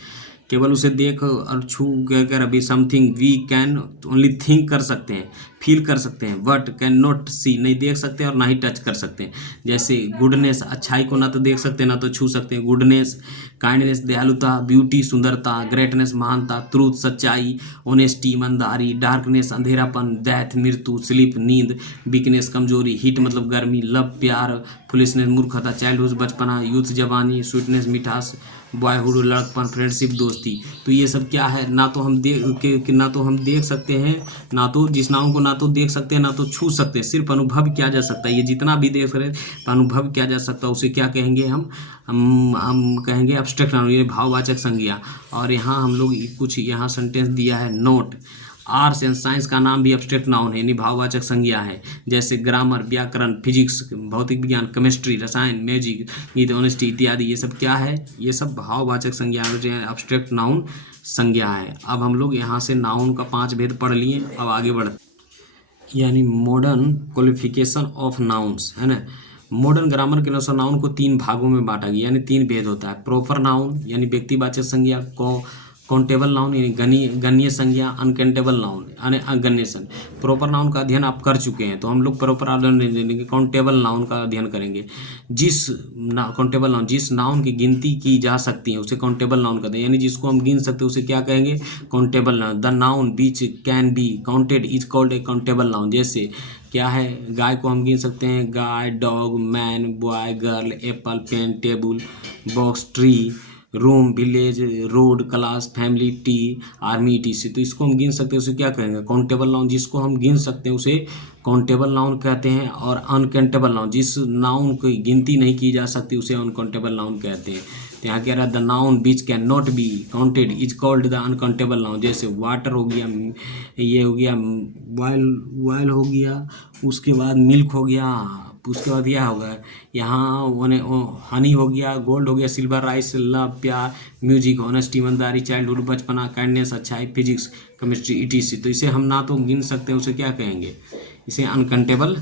केवल उसे देख और छू कर अभी something we can only think कर सकते हैं, फील कर सकते हैं, बट कैन नॉट सी नहीं देख सकते और ना ही टच कर सकते हैं। जैसे गुडनेस, अच्छाई को ना तो देख सकते ना तो छू सकते हैं, गुडनेस, काइंडनेस, दयालुता, ब्यूटी, सुंदरता, ग्रेटनेस, महानता, ट्रूथ, सच्चाई, ऑनेस्टी, ईमानदारी, डार्कनेस, अंधेरापन, डेथ, मृत्यु, स्लीप, नींद, वीकनेस, कमजोरी, हीट मतलब गर्मी, लव प्यार, फुलिशनेस, मूर्खता, चाइल्डहुड बचपना, यूथ जवानी, स्वीटनेस मिठास, बॉयहुड लड़कपन, फ्रेंडशिप दोस्ती। तो ये सब क्या है, ना तो हम देख सकते हैं, ना तो जिस नाउन को ना तो देख सकते हैं ना तो छू सकते हैं, सिर्फ अनुभव किया जा सकता है। ये जितना भी देख रहे तो अनुभव किया जा सकता है, उसे क्या कहेंगे, हम कहेंगे एब्स्ट्रैक्ट नाउन, ये भाववाचक संज्ञा। और यहाँ हम लोग कुछ यहाँ सेंटेंस दिया है, नोट आर्ट्स एंड साइंस का नाम भी एब्स्ट्रैक्ट नाउन है, यानी भाववाचक संज्ञा है। जैसे ग्रामर, व्याकरण, फिजिक्स, भौतिक विज्ञान, केमिस्ट्री, रसायन, मैजिक, गीत, ऑनेस्टी इत्यादि, ये सब क्या है, ये सब भाववाचक संज्ञा एब्स्ट्रैक्ट नाउन संज्ञा है। अब हम लोग यहाँ से नाउन का 5 भेद पढ़ लिए, अब आगे बढ़ते, यानी मॉडर्न क्वालिफिकेशन ऑफ नाउन्स है ना। मॉडर्न ग्रामर के अनुसार नाउन को 3 भागों में बांटा गया, यानी 3 भेद होता है। प्रॉपर नाउन यानी व्यक्तिवाचक संज्ञा, काउंटेबल नाउन यानी गणनीय संज्ञा, अनकाउंटेबल नाउन यानी अगण्य संज्ञा। प्रॉपर नाउन का अध्ययन आप कर चुके हैं, तो हम लोग प्रॉपर अध्ययन नहीं लेंगे, काउंटेबल नाउन का अध्ययन करेंगे। काउंटेबल नाउन जिस नाउन की गिनती की जा सकती है उसे काउंटेबल नाउन कहते हैं, यानी जिसको हम गिन सकते हैं उसे क्या कहेंगे, countable noun. The noun which can be counted is called a countable noun. जैसे क्या है, गाय को हम गिन सकते हैं, गाय, dog, man, boy, girl, apple, pen, table, box, tree, room, village, road, class, family, tea, army, etc। तो इसको हम गिन सकते हैं, उसे क्या कहेंगे, काउंटेबल नाउन। जिसको हम गिन सकते हैं उसे काउंटेबल नाउन कहते हैं। और अनकाउंटेबल नाउन जिस नाउन की गिनती नहीं की जा सकती उसे अनकाउंटेबल नाउन कहते हैं। तो यहाँ कह रहा है the noun which can not be counted is called the uncountable noun. जैसे वाटर हो गया, ये हो गया, बॉयल हो गया, उसके बाद मिल्क हो गया, उसके बाद यह होगा, यहाँ हनी हो गया, गोल्ड हो गया, सिल्वर, राइस, लव प्यार, म्यूजिक, ऑनेस्टी ईमानदारी, चाइल्डहुड बचपना, काइंडनेस अच्छाई, फिजिक्स, केमिस्ट्री, etc। तो इसे हम ना तो गिन सकते हैं, उसे क्या कहेंगे, इसे अनकाउंटेबल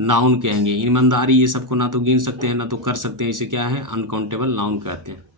नाउन कहेंगे। ईमानदारी ये सबको ना तो गिन सकते हैं ना तो कर सकते हैं, इसे क्या है, अनकाउंटेबल नाउन कहते हैं।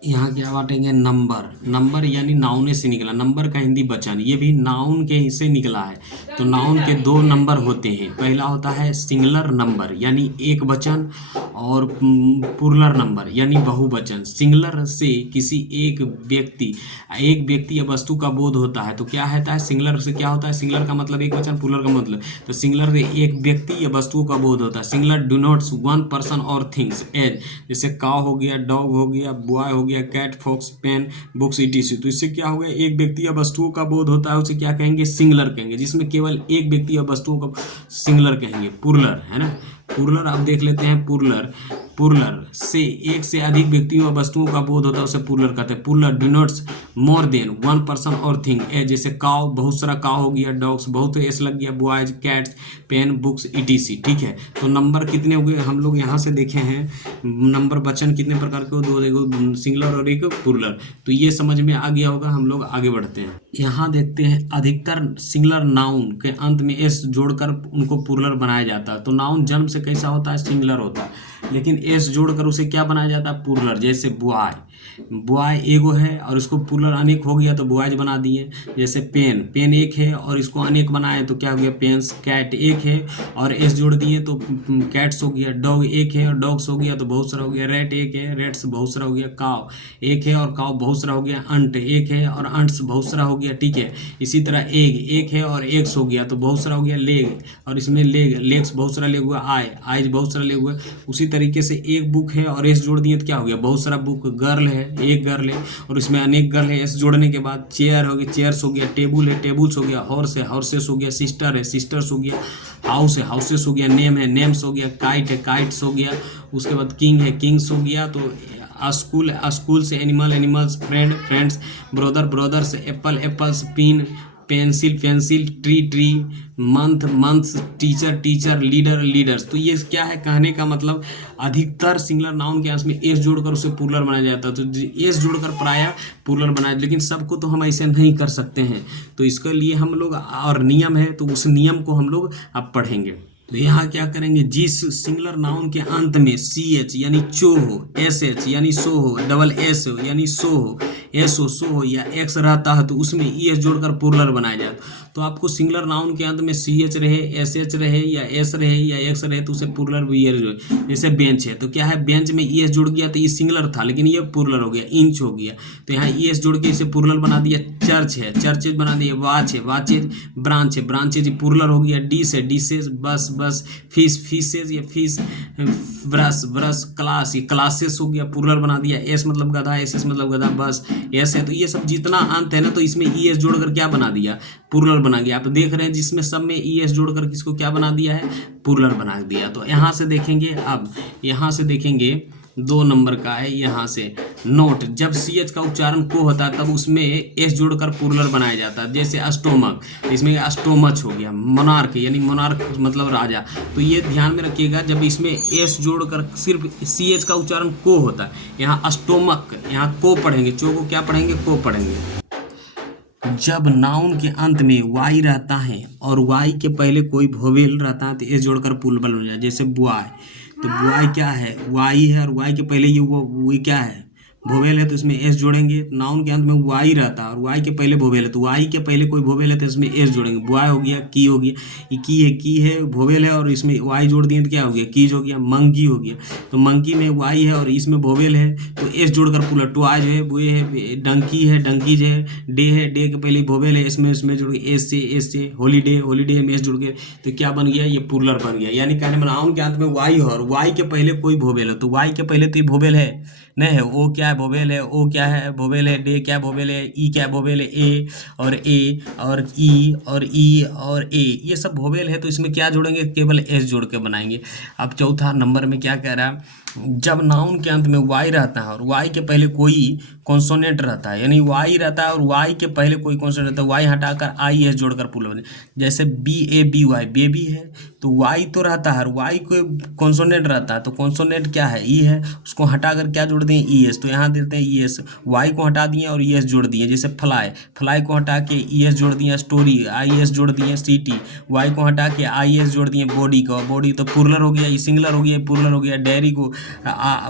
यहाँ क्या बांटेंगे, नंबर यानी नाउन से निकला, नंबर का हिंदी वचन, ये भी नाउन के हिस्से निकला है। तो नाउन के 2 नंबर होते हैं, पहला होता है सिंगुलर नंबर यानी एक वचन, और प्लूरल नंबर यानी बहुवचन। सिंगुलर से किसी एक व्यक्ति या वस्तु का बोध होता है, तो क्या होता है, सिंगुलर से क्या होता है, सिंगुलर का मतलब एक वचन, प्लूरल का मतलब, तो सिंगुलर से एक व्यक्ति या वस्तुओं का बोध होता है। सिंगुलर डिनोट्स वन पर्सन और थिंग्स, एज जैसे काव हो गया, डॉग हो गया, बॉय हो गया cat, fox, pen, books, ETC. तो इससे क्या हो गया, एक व्यक्ति या वस्तुओं का बोध होता है, उसे क्या कहेंगे, सिंगुलर कहेंगे, जिसमें केवल एक व्यक्ति या वस्तुओं का सिंगुलर कहेंगे, पुरलर, है ना। पुरलर अब देख लेते हैं, पुरलर, पुरलर से एक से अधिक व्यक्तियों और वस्तुओं का बोध होता है, उसे पुरलर कहते हैं। Plural denotes more than one person और थिंग। ए जैसे काव, बहुत सारा काव हो गया, डॉग्स बहुत एस लग गया, boys, cats, pen, books, ETC, ठीक है। तो नंबर कितने हो गए हम लोग यहाँ से देखे हैं, नंबर वचन कितने प्रकार के, दो देखो, सिंगुलर और एक पुरलर। तो ये समझ में आ गया होगा, हम लोग आगे बढ़ते हैं। यहाँ देखते हैं अधिकतर सिंगुलर नाउन के अंत में एस जोड़कर उनको पुरलर बनाया जाता है। तो नाउन जन्म से कैसा होता है, सिंगुलर होता है, लेकिन एस जोड़कर उसे क्या बनाया जाता है, पुरलर। जैसे बॉय, बॉय एगो है और इसको पुरलर अनेक हो गया तो बॉयज बना दिए। जैसे पेन, पेन एक है और इसको अनेक बनाए तो क्या हो गया, पेन्स। कैट एक है और एस जोड़ दिए तो कैट्स हो गया। डॉग एक है और डॉग्स हो गया तो बहुत सारा हो गया। रेट एक है, रेट्स बहुत सारा हो गया। काव एक है और काव बहुत सारा हो गया। अंट एक है और अंट्स बहुत सारा हो गया, ठीक है। इसी तरह एग एक है और एग्स हो गया तो बहुत सारा हो गया। लेग और इसमें लेग, लेग्स बहुत सारा लेग हुआ। आइज बहुत सारा लेग हुआ। उसी तरीके से एक बुक है और एस जोड़ दिए तो क्या हो गया, बहुत सारा बुक। गर्ल है, एक गर्ल है और इसमें अनेक गर्ल है, एस जोड़ने के बाद। चेयर हो गया, चेयर्स हो गया। टेबल है, टेबल्स हो गया। हॉर्स है, हॉर्सेस हो गया। सिस्टर है, सिस्टर्स हो गया। हाउस है, हाउसेस हो गया। नेम है, नेम्स हो गया। काइट है, काइट्स हो गया। उसके बाद किंग है, किंग्स हो गया। तो स्कूल, स्कूल से animal, animals. Friend, friends. Brother, brothers. Apple, apples. Pin, pencil, pencil. Tree, tree. Month, months. Teacher, teacher. Leader, leaders. तो ये क्या है, कहने का मतलब अधिकतर सिंगुलर नाउन के अंत में एस जोड़कर उसे पुरलर बनाया जाता है। तो एस जोड़कर प्रायः पुरलर बनाया, लेकिन सबको तो हम ऐसे नहीं कर सकते हैं। तो इसके लिए हम लोग और नियम है, तो उस नियम को हम लोग अब पढ़ेंगे। तो यहाँ क्या करेंगे, जिस सिंगुलर नाउन के अंत में सी एच यानी चो हो, एस एच यानी सो हो, डबल एस हो यानी सो हो, एस हो, सो हो या एक्स रहता है तो उसमें ई एस जोड़कर पुरलर बनाया जाता। तो आपको सिंगुलर नाउन के अंत में सी एच रहे, एस एच रहे या एस रहे या एक्स रहे तो उसे पुरलर भी जो। जैसे बेंच है तो क्या है, बेंच में ई एस जुड़ गया तो ये सिंगुलर था लेकिन ये पुरलर हो गया। इंच हो गया तो यहाँ ई एस जुड़ के इसे पुरलर बना दिया। चर्च है, चर्चेज बना दिया। वॉच है, वॉचेज। ब्रांच है, ब्रांचेज पुरलर हो गया। डिश है, डिशेज। बस, बस। फिश, फिशेज या फिश। Brush, brush. क्लास, ये क्लासेस हो गया, पुरलर बना दिया। एस मतलब गधा, एस एस मतलब गधा, बस। एस है तो ये सब जितना अंत है ना तो इसमें ई एस जोड़कर क्या बना दिया, पुरलर बना गया। आप देख रहे हैं जिसमें सब में ई एस जोड़कर किसको क्या बना दिया है, पुरलर बना दिया। तो यहाँ से देखेंगे, अब यहाँ से देखेंगे 2 नंबर का है। यहाँ से नोट, जब सी एच का उच्चारण को होता है तब उसमें एस जोड़कर पुरलर बनाया जाता है। जैसे स्टोमक, इसमें स्टोमच हो गया। मोनार्क यानी मोनार्क मतलब राजा। तो ये ध्यान में रखिएगा, जब इसमें एस जोड़कर सिर्फ सी एच का उच्चारण को होता है, यहाँ स्टोमक, यहाँ को पढ़ेंगे, चो को क्या पढ़ेंगे, को पढ़ेंगे। जब नाउन के अंत में वाई रहता है और वाई के पहले कोई वोवेल रहता है तो एस जोड़कर पुरलर बन जाए। जैसे बॉय, तो बॉय क्या है, वाई है और वाई के पहले ये वो क्या है, वोवेल है तो इसमें एस जोड़ेंगे। नाउन के अंत में वाई रहता है और वाई के पहले वोवेल है तो वाई के पहले कोई वोवेल है तो इसमें एस जोड़ेंगे। बॉय हो गया, की हो गया, ये की है, वोवेल है और इसमें वाई जोड़ दिए तो क्या हो गया, कीज हो गया। मंकी हो गया तो मंकी में वाई है और इसमें वोवेल है तो एस जोड़कर पुरलर। टॉयज है, वो है। डंकी है, डंकीज है। डे है, डे के पहले वोवेल है, इसमें जुड़ गया एस से। हॉलीडे, हॉलीडे में एस जुड़ गया तो क्या बन गया, ये पुरलर बन गया। यानी कहने में नाउन के अंत में वाई हो और वाई के पहले कोई वोवेल है तो वाई के पहले तो ये वोवेल है नहीं है, ओ क्या है, वोवेल है। ओ क्या है, वोवेल है। डे क्या वोवेल है। ई क्या वोवेल है, ए और ई और ए, ये सब वोवेल है तो इसमें क्या जोड़ेंगे, केवल एस जोड़ के बनाएंगे। अब चौथा नंबर में क्या कह रहा है, जब नाउन के अंत में वाई रहता है और वाई के पहले कोई कॉन्सोनेंट रहता है, यानी वाई रहता है और वाई के पहले कोई कॉन्सोनेंट रहता है, वाई हटाकर आई एस जोड़कर पुरलर बने। जैसे BABY, बेबी है तो वाई तो रहता है और वाई को कॉन्सोनेंट रहता है तो कॉन्सोनेंट क्या है, ई है, उसको हटाकर क्या जोड़ दें, ई एस। तो यहाँ देते हैं ई एस, वाई को हटा दिए और ई एस जोड़ दिए। जैसे फ्लाई, फ्लाई को हटा के ई एस जोड़ दिए। स्टोरी, आई एस जोड़ दिए। सिटी, वाई को हटा के आई एस जोड़ दिए। बॉडी को, बॉडी तो पुरलर हो गया, ये सिंगुलर हो गया, पुरलर हो गया। डेयरी को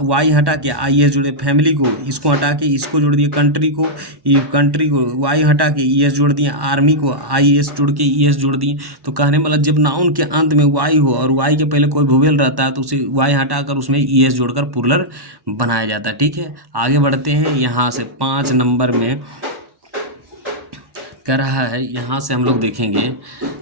वाई हटा के आई एस जोड़े। फैमिली को, इसको हटा के इसको जोड़ दिए। कंट्री को, ये कंट्री को वाई हटा के ई एस जोड़ दिए। आर्मी को आई एस जोड़ के ई एस जोड़ दिए। तो कहने मतलब जब नाउन के अंत में वाई हो और वाई के पहले कोई वोवेल रहता है तो उसे वाई हटाकर उसमें ई एस जोड़कर पुरलर बनाया जाता है। ठीक है, आगे बढ़ते हैं। यहाँ से 5 नंबर में कह रहा है यहाँ से हम लोग देखेंगे,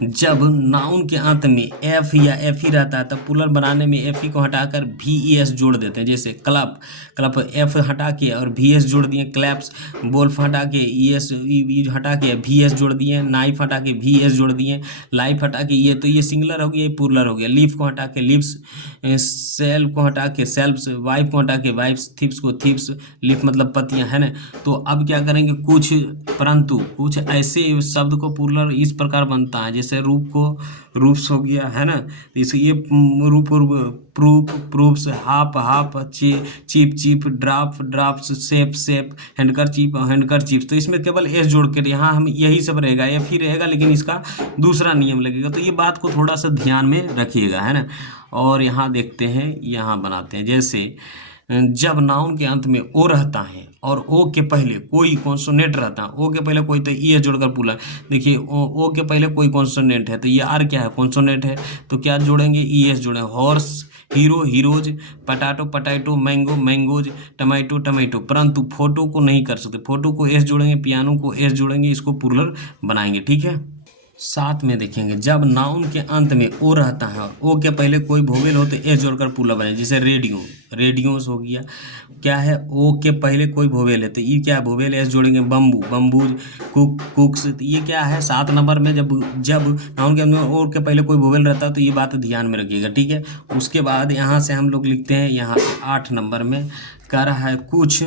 जब नाउन के अंत में एफ या एफ ही रहता है तब प्लूरल बनाने में एफ ही को हटाकर भी ई एस जोड़ देते हैं। जैसे क्लब, क्लब एफ हटा के और भी एस जोड़ दिए। क्लैप्स, वोल्फ हटा के ई एस हटा के भी एस जोड़ दिए। नाइफ हटा के भी एस जोड़ दिए। लाइफ हटा के ये, तो ये सिंगुलर हो गया, ये प्लूरल हो गया। लीफ को हटा के लिप्स, सेल को हटा के सेल्फ्स, वाइफ को हटा के वाइफ्स, थिप्स को थिप्स, लीफ मतलब पत्तियां, है ना। तो अब क्या करेंगे, कुछ परंतु कुछ ऐसे शब्द को प्लूरल इस प्रकार बनता है, जैसे रूप को रूप्स हो गया, है ना। तो इसे ये रूप और proof proofs, half half, chief chief, draft draft, safe safe, handkerchief handkerchiefs. तो इसमें केवल एस जोड़ के यहाँ हम यही सब रहेगा, एफ ही रहेगा, लेकिन इसका दूसरा नियम लगेगा। तो ये बात को थोड़ा सा ध्यान में रखिएगा, है ना। और यहाँ देखते हैं, यहाँ बनाते हैं, जैसे जब नाउन के अंत में ओ रहता है और ओ के पहले कोई कॉन्सोनेंट रहता है, ओ के पहले कोई, तो ई जोड़कर पूरा। देखिए ओ के पहले कोई कॉन्सोनेंट है, तो ये आर क्या है, कॉन्सोनेंट है, तो क्या जोड़ेंगे, ई एस जोड़ेंगे। Horse, hero heroes, potato potato, mango mangoes, tomato tomato. परंतु फोटो को नहीं कर सकते, फोटो को एस जोड़ेंगे, पियानो को एस जोड़ेंगे, इसको प्लूरल बनाएंगे, ठीक है। साथ में देखेंगे, जब नाउन के अंत में ओ रहता है और ओ के पहले कोई वोवेल हो तो एस जोड़कर प्लूरल बने। जैसे रेडियो, रेडियोस हो गया, क्या है, ओ के पहले कोई वोवेल है तो ये क्या है, वोवेल एस जोड़ेंगे। बम्बू बम्बूज, कुक कुक्स, तो ये क्या है, 7 नंबर में जब जब नाउन के अंत में ओ के पहले कोई वोवेल रहता है तो ये बात ध्यान में रखिएगा, ठीक है। उसके बाद यहाँ से हम लोग लिखते हैं, यहाँ 8 नंबर में कह रहा है, कुछ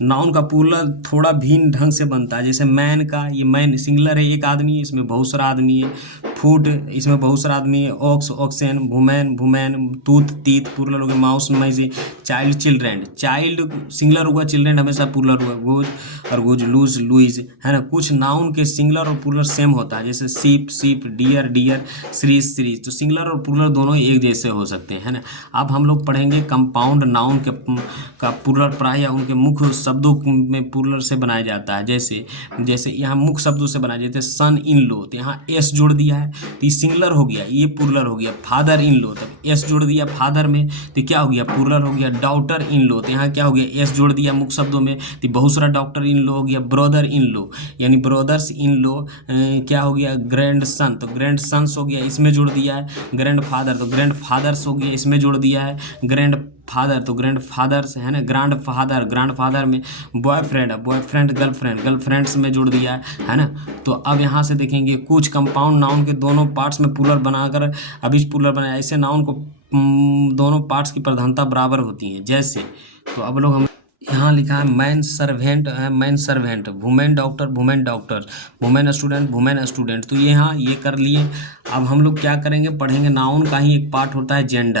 नाउन का प्लूरल थोड़ा भिन्न ढंग से बनता है। जैसे मैन का, ये मैन सिंगुलर है, एक आदमी है, इसमें बहुत सारा आदमी है। फूड, इसमें बहुत सारा आदमी है। ऑक्स ऑक्सेन, वुमेन वुमेन, तूत तीत, प्लूरल हो गया। Mouse mice, child children, child singular हुआ, चिल्ड्रेन हमेशा प्लूरल हुआ। गोज और गोज, लूज लुइज, है ना। कुछ नाउन के सिंगुलर और प्लूरल सेम होता है, जैसे सीप सीप, डियर डियर, सीरीज सीरीज। तो सिंगुलर और प्लूरल दोनों एक जैसे हो सकते हैं, है ना। अब हम लोग पढ़ेंगे कंपाउंड नाउन का प्लूरल प्राय उनके मुख्य शब्दों में प्लूरल से बनाया जाता है। जैसे जैसे यहाँ मुख्य शब्दों से बनाया जाता है, सन इन लो, तो यहाँ एस जोड़ दिया है तो ये सिंगुलर हो गया, ये प्लूरल हो गया। फादर इन लो, तब एस जोड़ दिया फादर में तो क्या हो गया, प्लूरल हो गया। डॉक्टर इन लो, तो यहाँ क्या हो गया, एस जोड़ दिया मुख्य शब्दों में तो बहुत सारा डॉक्टर इन लो हो गया। ब्रदर इन लो यानी ब्रदर्स इन लो, क्या हो गया, ग्रैंड सन, तो ग्रैंड सन्स हो गया, इसमें जोड़ दिया है। ग्रैंड फादर, तो ग्रैंड फादर्स हो गया, इसमें जोड़ दिया है। ग्रैंड फादर, तो ग्रैंड फादर्स, है ना। ग्रैंड फादर, ग्रैंड फादर में बॉयफ्रेंड, बॉयफ्रेंड गर्लफ्रेंड, गर्लफ्रेंड्स में जोड़ दिया है ना। तो अब यहाँ से देखेंगे, कुछ कंपाउंड नाउन के दोनों पार्ट्स में प्लूरल बनाकर अभी प्लूरल बनाया। ऐसे नाउन को दोनों पार्ट्स की प्रधानता बराबर होती है। जैसे, तो अब लोग हम यहाँ लिखा है, मैन सर्वेंट है, man servant, women doctor, women doctor, women student, women student. तो ये यहाँ ये कर लिए। अब हम लोग क्या करेंगे, पढ़ेंगे नाउन का ही एक पार्ट होता है जेंडर।